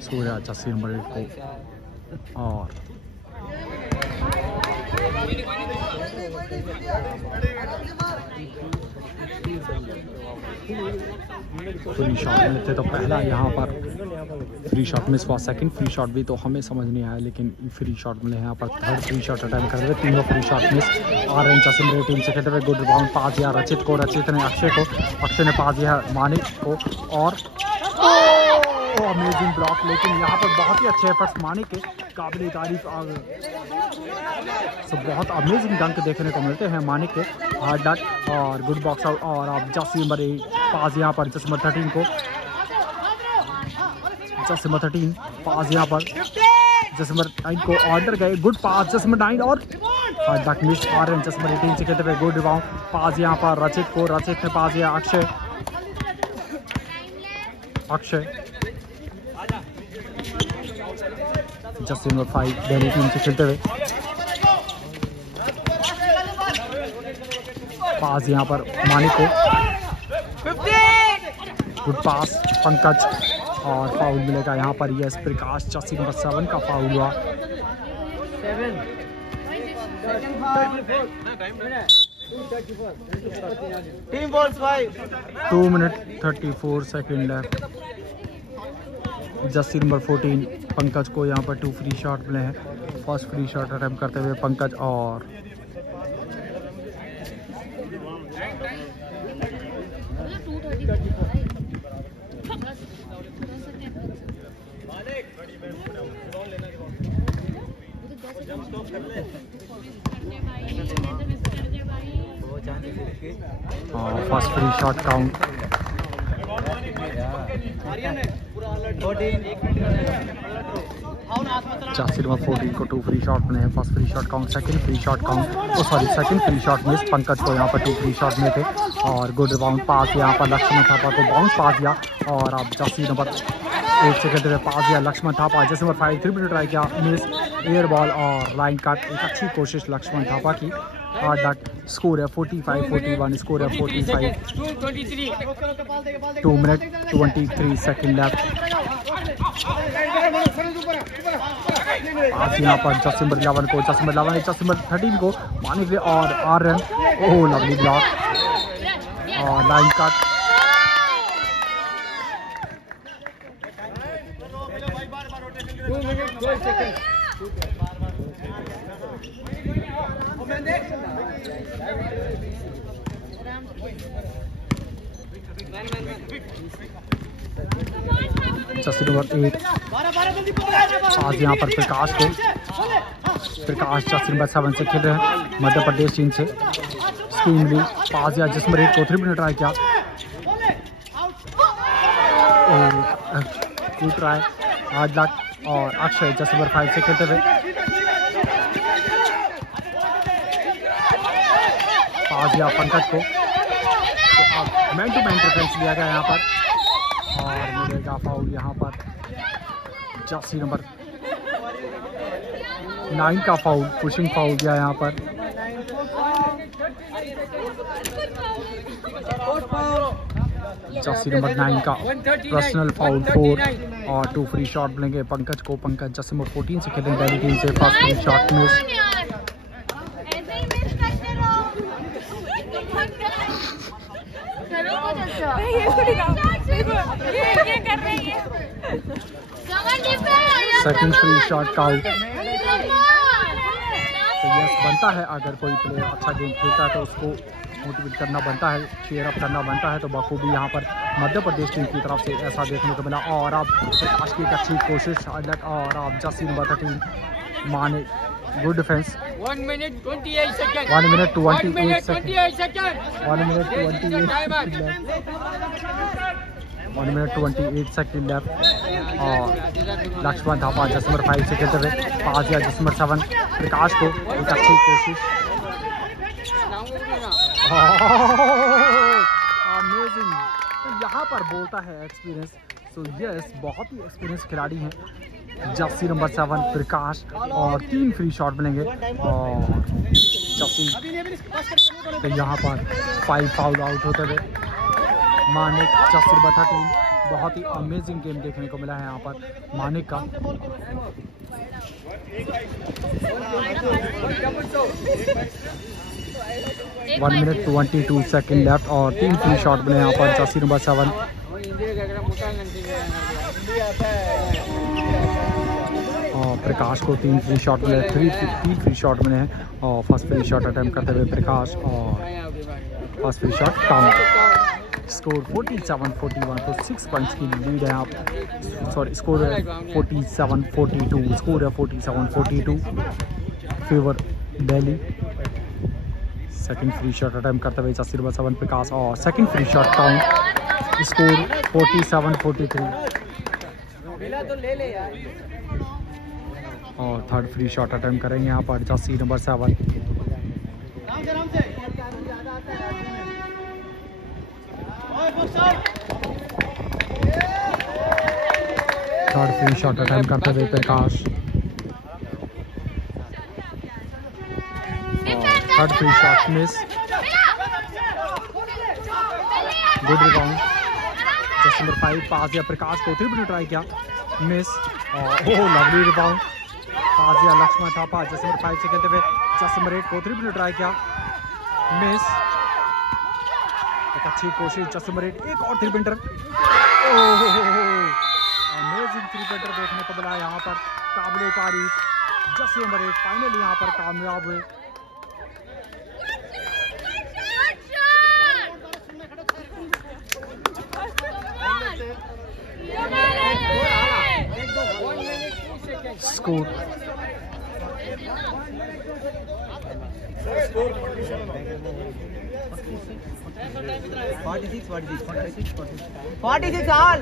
सूर्या जर्सी नंबर 8 को और फ्री शॉट लेते तो पहला यहाँ पर फ्री शॉट मिस हुआ, सेकंड फ्री शॉट भी तो हमें समझ नहीं आया, लेकिन फ्री शॉट मिले यहाँ पर। थर्ड फ्री शॉट अटेम्प्ट कर रहे थे, तीनों free shot miss. Aryan jersey number 18 से खेलते हुए गुड रिबाउंड पास दिया रचित को, रचित ने अक्षय को, अक्षय ने पास दिया मानिक को और अमेजिंग ब्लॉक, लेकिन यहाँ पर बहुत ही अच्छे एफर्ट्स मानिक के काबिल तारीफ। सो बहुत अमेजिंग डंक देखने को मिलते हैं मानिक के, हार्ड डक और गुड बॉक्स आउट। और अब जर्सी नंबर 8 पास यहाँ पर जर्सी नंबर 13 को, जर्सी नंबर 13 पास यहाँ पर जर्सी नंबर 9 को ऑर्डर गए, गुड पास जर्सी नंबर 9 और हार्ड डक मिस। और जर्सी नंबर 18 से खेलते हुए गुड रिबाउंड पास यहाँ पर रचित को, रचित ने पास किया Akshay, Akshay jersey number 5 Delhi team से खेलते हुए पास यहाँ पर मानिक को, गुड पास पंकज और फाउल मिलेगा यहाँ पर। यस प्रकाश जर्सी नंबर 7 का फाउल हुआ। 2 minute 34 second left. Jersey number 14 Pankaj को यहाँ पर 2 फ्री शॉट मिले हैं। फर्स्ट फ्री शॉट अटेम्प्ट करते हुए पंकज और first free shot count. Jersey number 14 को 2 फ्री शॉट मिले हैं। First free shot count, second free shot count, second free shot miss. Pankaj को यहाँ पर 2 फ्री शॉट मिले थे और गुड राउंड पास यहाँ पर लक्ष्मण थापा को बाउंस पास दिया। और अब जर्सी नंबर 8 से खेलते हुए पास दिया Lakshman Thapa, jersey number 5 3 try किया मिस, एयर बॉल और लाइन कट। एक अच्छी कोशिश लक्ष्मण थापा की। हार्ड डक स्कोर है 45-41, स्कोर है 45। 2 मिनट 23 सेकेंड लेफ्ट। आज यहाँ पर जर्सी नंबर 11 को, जर्सी नंबर 11 जर्सी नंबर 13 को मानिक ने और 8 रन। ओह लवली ब्लॉक और लाइन कट। जर्सी नंबर 8 आज यहाँ पर प्रकाश को, प्रकाश जर्सी नंबर 7 से खेल रहे हैं मध्य प्रदेश टीम से। स्क्रीनली पास या जर्सी नंबर 8 को 3 मिनट ट्राई किया, गुड ट्राई। हार्ड डक और अक्षय जर्सी नंबर 5 से खेलते हुए पास या पंकज को। तो अब मैन टू मैन डिफेंस लिया गया यहाँ पर और मिलेगा फाउल यहाँ पर। जर्सी नंबर 9 का फाउल, पुशिंग फाउल दिया यहाँ पर। जर्सी नंबर 9 का पर्सनल फाउल 4 और 2 फ्री शॉट मिलेंगे पंकज को। पंकज जर्सी नंबर 14 से खेलेंगे दिल्ली टीम से। First free shot miss. Second free shot count. तो यस बनता है, अगर कोई प्लेयर अच्छा गेम खेलता है तो उसको मोटिवेट करना बनता है, चीयर अप करना बनता है। तो बखूबी यहाँ पर मध्य प्रदेश टीम की तरफ से ऐसा देखने को मिला। और अब प्रकाश की एक अच्छी कोशिश और अब जर्सी नंबर 13 माने good defence. 1 minute 28 second. 1 minute 28 second. 1 minute 28 second. 1 minute 28 second left. और लक्ष्मण थापा जर्सी नंबर 5 से खेलते हुए पास दिया जर्सी नंबर 7 प्रकाश को, एक अच्छी कोशिश। अमेजिंग। तो यहाँ पर बोलता है एक्सपीरियंस। सो यस बहुत ही एक्सपीरियंस खिलाड़ी हैं जर्सी नंबर 7 प्रकाश और 3 फ्री शॉट मिलेंगे। और जर्सी तो यहाँ पर 5 फाउल आउट होते हुए मानिक जर्सी नंबर 13। बहुत ही अमेजिंग गेम देखने को मिला है यहाँ पर मानिक का। वन मिनट 22 सेकेंड लेफ्ट और 3 फ्री शॉट मिले यहाँ पर जर्सी नंबर 7। और प्रकाश को 3 फ्री शॉट मिले, 3 फ्री शॉट मिले हैं। और फर्स्ट फ्री शॉट अटेम्प्ट करते हुए प्रकाश और first free shot count. Score 47-41 तो 6 पॉइंट्स की लीड है आप, सॉरी स्कोर है 47-42, स्कोर है 47-42 favour Delhi. Second free shot attempt करते हुए जसीर बसवन प्रकाश और second free shot count, score 47-43 और थर्ड फ्री शॉट अटेम्प्ट करेंगे यहाँ पर जसी number 7। Third free shot attempt करते हुए Prakash, third free shot miss, good rebound जस्ट नंबर 5 पास दिया प्रकाश को, 3 पॉइंट ट्राई किया मिस और लवली रिबाउंड पास दिया लक्ष्मण थापा जस्ट नंबर 5 से खेलते हुए जस्ट नंबर 8 को 3 पॉइंट ट्राई किया मिस, एक अच्छी कोशिश जस्ट नंबर 8 एक और 3 पॉइंटर, अमेजिंग 3 पॉइंटर देखने को मिला यहाँ पर, काबिले तारीफ जस्ट नंबर 8 फाइनली यहाँ पर कामयाब हुए। Score 46 all.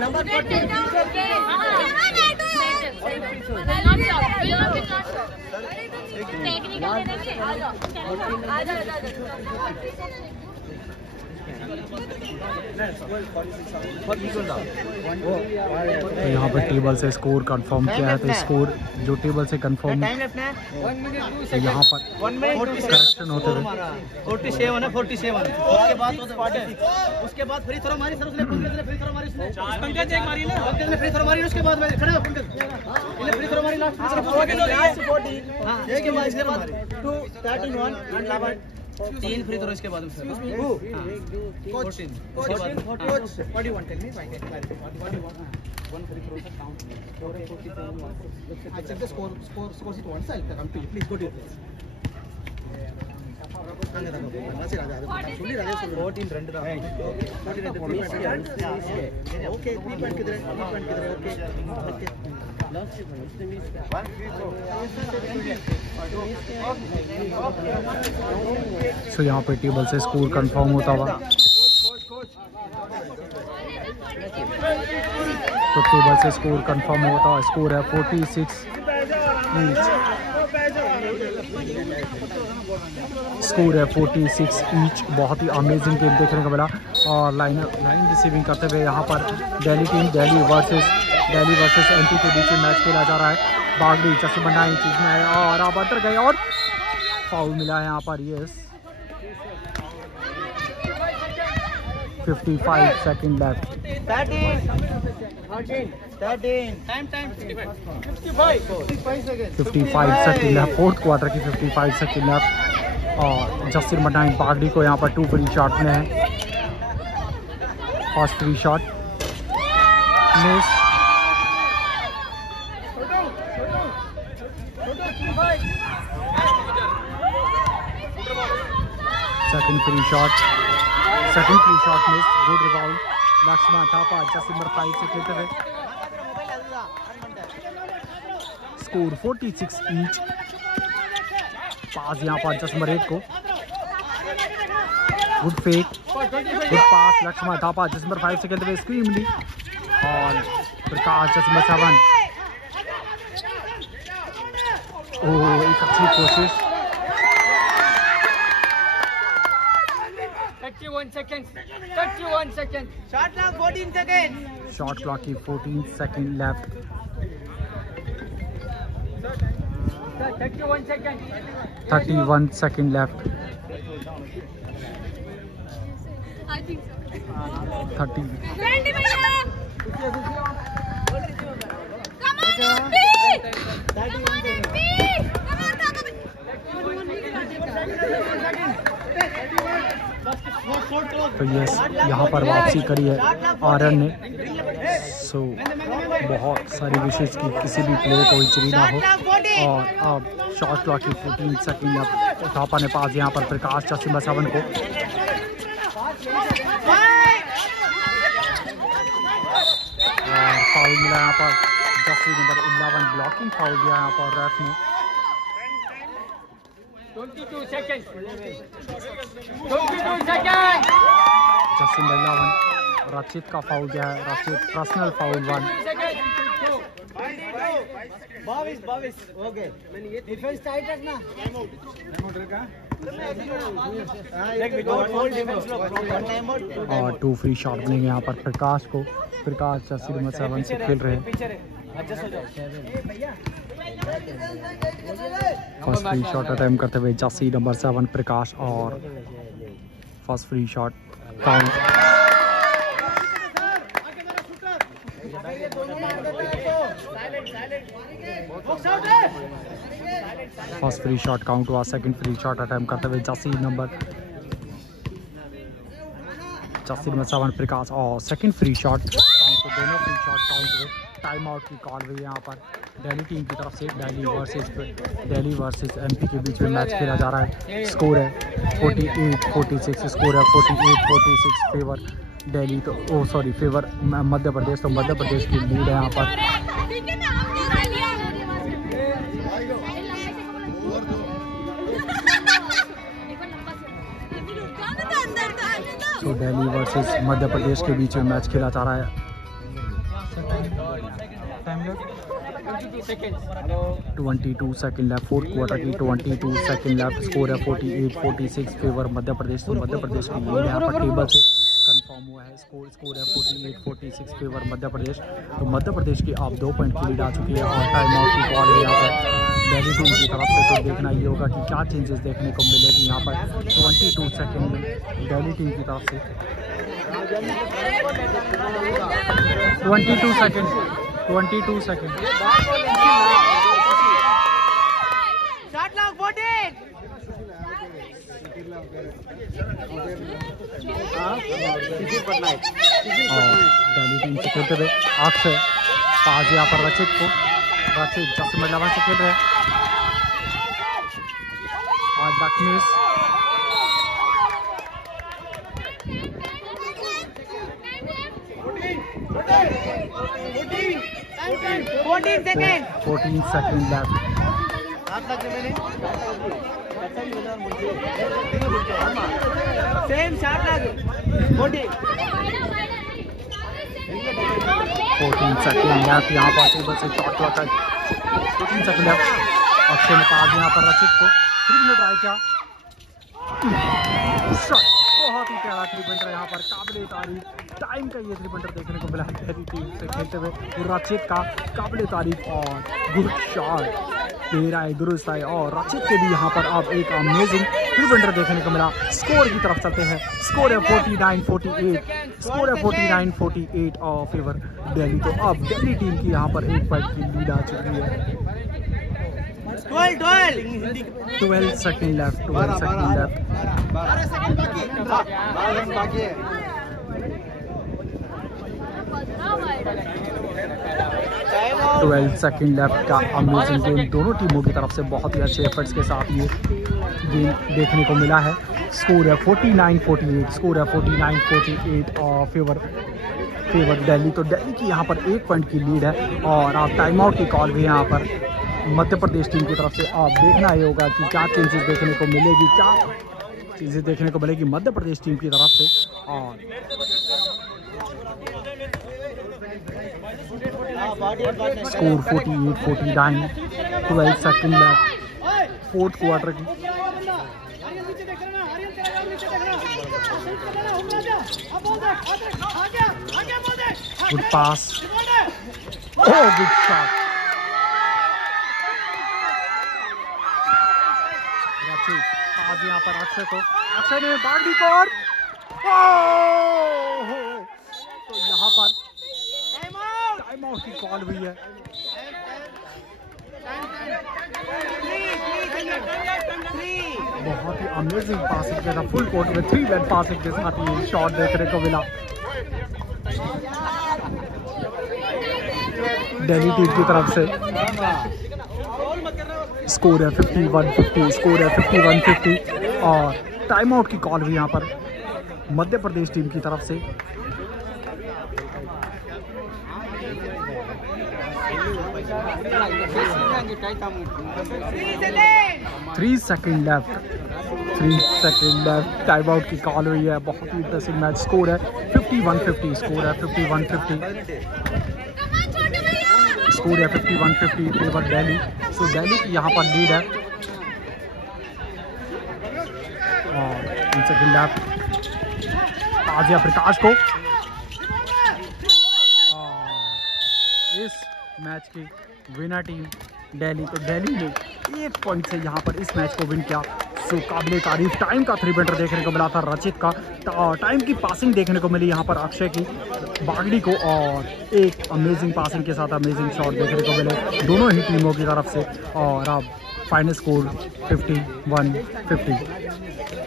Number 40. तो यहाँ पर टेबल से स्कोर कंफर्म किया है, तो स्कोर जो टेबल से कंफर्म तो यहाँ पर करेक्शन होते हुए 47 है 47 उसके बाद 46 उसके बाद फ्री थ्रो मारी सर उसने फ्री थ्रो मारी उसने पंकज एक मारी ना पंकज ने फ्री थ्रो मारी उसके बाद खड़े हो पंकज इसने फ्री थ्रो मारी लास्ट 40 हां एक के बाद इसके बाद 2 13 1 एंड 11 3 फ्री थ्रो इसके बाद उसने coach 41 tell me fine clarity 41 1 free throw count I check the score sheet once I'll come to you please go to your place 14 okay 3 point किधर okay सो यहाँ पे टेबल से स्कोर कंफर्म होता हुआ, तो टेबल से स्कोर कंफर्म होता है, स्कोर है 46 ईच, स्कोर है 46 ईच। बहुत ही अमेजिंग गेम देखने को मिला और लाइन रिसीविंग करते हुए यहाँ पर दिल्ली वर्सेस एमपी के बीच में मैच खेला जा रहा है। बागड़ी चस्से बनाई चीज में है और आप अंदर गए और फाउल मिला है यहाँ पर। Yes 55 second left, 55 second left, fourth quarter की 55 सेकंड लेफ्ट और जसीर मनाई बागड़ी को यहाँ पर 2 फ्री शॉट में है। First free shot miss, second free shot miss, good rebound Lakshman Thapa jersey number 5 से खेलते हुए, स्कोर 46 ईच। पास यहाँ पर जस्ट नंबर 8 को, good fake, good pass Lakshman Thapa जस्ट नंबर 5 से खेलते हुए, स्क्रीन ली और प्रकाश जस्ट नंबर 7 एक अच्छी कोशिश। 31 seconds. Shot clock 14 seconds. Shot clock की 14 second left. 31 seconds. 31 second left. I think so. 30। Come तो यस यहाँ पर वापसी करी है आर्यन ने। सो बहुत सारी विशेष की किसी भी प्लेयर को इंजरी ना हो। और अब शॉट क्लॉक की 14 सेकंड अब थापा ने पास यहाँ पर प्रकाश चश्मा 7 को। और फाउल मिला यहाँ पर जर्सी नंबर 11 ब्लॉकिंग फाउल दिया यहाँ पर रेफ ने। 22 seconds. 22 seconds. जर्सी नंबर 11 रचित का फाउल दिया है। रचित personal foul 1। 22 okay. Defence tight रखना। और 2 फ्री शॉट मिलेंगे यहाँ पर प्रकाश को। प्रकाश जर्सी नंबर 7 से खेल रहे हैं। फर्स्ट फ्री शॉट अटेम्प्ट करते हुए जर्सी नंबर 7 प्रकाश और first free shot count. First free shot count हुआ। सेकंड फ्री शॉट अटेम्प्ट करते हुए जर्सी नंबर 7 प्रकाश और सेकंड फ्री शॉट काउंट। तो दोनों फ्री शॉट काउंट हुए। टाइम आउट की कॉल हुई यहाँ पर दिल्ली टीम की तरफ से। दिल्ली वर्सेस एमपी के बीच में मैच खेला जा रहा है। स्कोर है 48-46। स्कोर है 48-46 फेवर दिल्ली तो फेवर मध्य प्रदेश। तो मध्य प्रदेश की लीड है यहाँ पर। तो दिल्ली वर्सेस मध्य प्रदेश के बीच में मैच खेला जा रहा है। 22 सेकंड लेफ्ट फोर्थ क्वार्टर की। 22 सेकंड लेफ्ट। स्कोर है 48-46 फेवर मध्य प्रदेश। तो मध्य प्रदेश की लीड यहाँ पर टेबल से कंफर्म हुआ है। स्कोर है 48-46 फेवर मध्य प्रदेश। तो मध्य प्रदेश की आप 2 पॉइंट की लीड आ चुकी है। और टाइम आउट की कॉल है यहाँ पर दिल्ली टीम की तरफ से। तो देखना ये होगा कि क्या चेंजेस देखने को मिलेगी यहाँ पर 22 सेकंड में दिल्ली टीम की तरफ से। 22 second. Shot lock 14। Delhi team से खेलते हुए अक्षय पास यहाँ पर रचित को। रचित जर्सी नंबर 11 से खेल रहे हैं। आज बैकमिस 14 second left. Same shot lock 14 second left यहाँ पर टेबल से शॉट क्लॉक है 14 सेकंड लेफ्ट। अक्षय ने पास यहाँ पर रचित को 3 मिनट ट्राई किया। बहुत ही प्यारा 3 पॉइंटर यहाँ पर काबिले तारीफ टाइम का ये 3 पॉइंटर देखने को मिला दिल्ली टीम से खेलते हुए। रचित का काबिले तारीफ और गुड शॉट तेरा है दुरुस्त है। और रचित के भी यहाँ पर अब एक अमेजिंग 3 पॉइंटर देखने को मिला। स्कोर की तरफ चलते हैं। स्कोर है 49-48। स्कोर है 49-48 और फेवर दिल्ली। तो अब दिल्ली टीम की यहाँ पर 1 पॉइंट की लीड आ चुकी है। 12 second left. 12 second left. 12 second left का अमेजिंग गेम दोनों टीमों की तरफ से बहुत ही अच्छे एफर्ट्स के साथ ये गेम देखने को मिला है। स्कोर है 49-48। स्कोर है 49-48 और फेवर दिल्ली। तो दिल्ली की यहाँ पर 1 पॉइंट की लीड है। और आप टाइम आउट की कॉल भी यहाँ पर मध्य प्रदेश टीम की तरफ से। आप देखना ये होगा कि क्या चेंजेस देखने को मिलेगी, क्या चीज़ें देखने को मिलेगी मध्य प्रदेश टीम की तरफ से। और score 48-49। 12 second left fourth quarter की। Good pass. Oh good shot. Pass यहाँ पर अक्षय को। अक्षय ने बागी को। तो यहाँ पर टाइम आउट की कॉल हुई है। बहुत ही अमेजिंग पासिंग किया था फुल कोर्ट में 3 बैट पासिंग के साथ ये शॉट देखने को मिला दिल्ली टीम की तरफ से। स्कोर है 51-50, स्कोर है 51-50 और टाइम आउट की कॉल हुई यहाँ पर मध्य प्रदेश टीम की तरफ से। Three second left time out की कॉल हुई है। बहुत ही इंटरेस्टिंग मैच। स्कोर है 51-50, स्कोर है 51-50, स्कोर है 51-50 फेवर दिल्ली। सो दिल्ली की यहाँ पर लीड है। और इन सेकेंड लेफ्ट आजिया प्रकाश को इस मैच की विनर टीम दिल्ली। तो दिल्ली ने 1 पॉइंट से यहाँ पर इस मैच को विन किया। सो काबिले तारीफ टाइम का 3 पॉइंटर देखने को मिला था रचित का। टाइम की पासिंग देखने को मिली यहाँ पर अक्षय की बागड़ी को और एक अमेजिंग पासिंग के साथ अमेजिंग शॉट देखने को मिले दोनों ही टीमों की तरफ से। और अब final score 51-50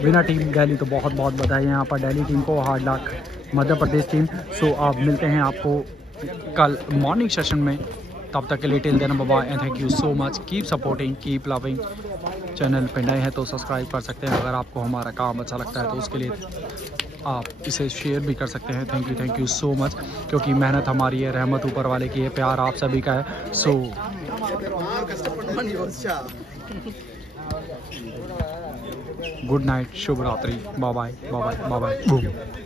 winner team Delhi. तो बहुत बहुत बधाई यहाँ पर दिल्ली टीम को, हार्ड लक मध्य प्रदेश टीम। सो अब मिलते हैं आपको कल मॉर्निंग सेशन में। तब तक के लिए till then bye bye and thank you so much. Keep supporting, keep loving. Channel पे नए हैं तो सब्सक्राइब कर सकते हैं। अगर आपको हमारा काम अच्छा लगता है तो उसके लिए आप इसे शेयर भी कर सकते हैं। थैंक यू सो मच, क्योंकि मेहनत हमारी है, रहमत ऊपर वाले की है, प्यार आप सभी का है। सो गुड नाइट, शुभ रात्रि, bye bye bye bye bye bye.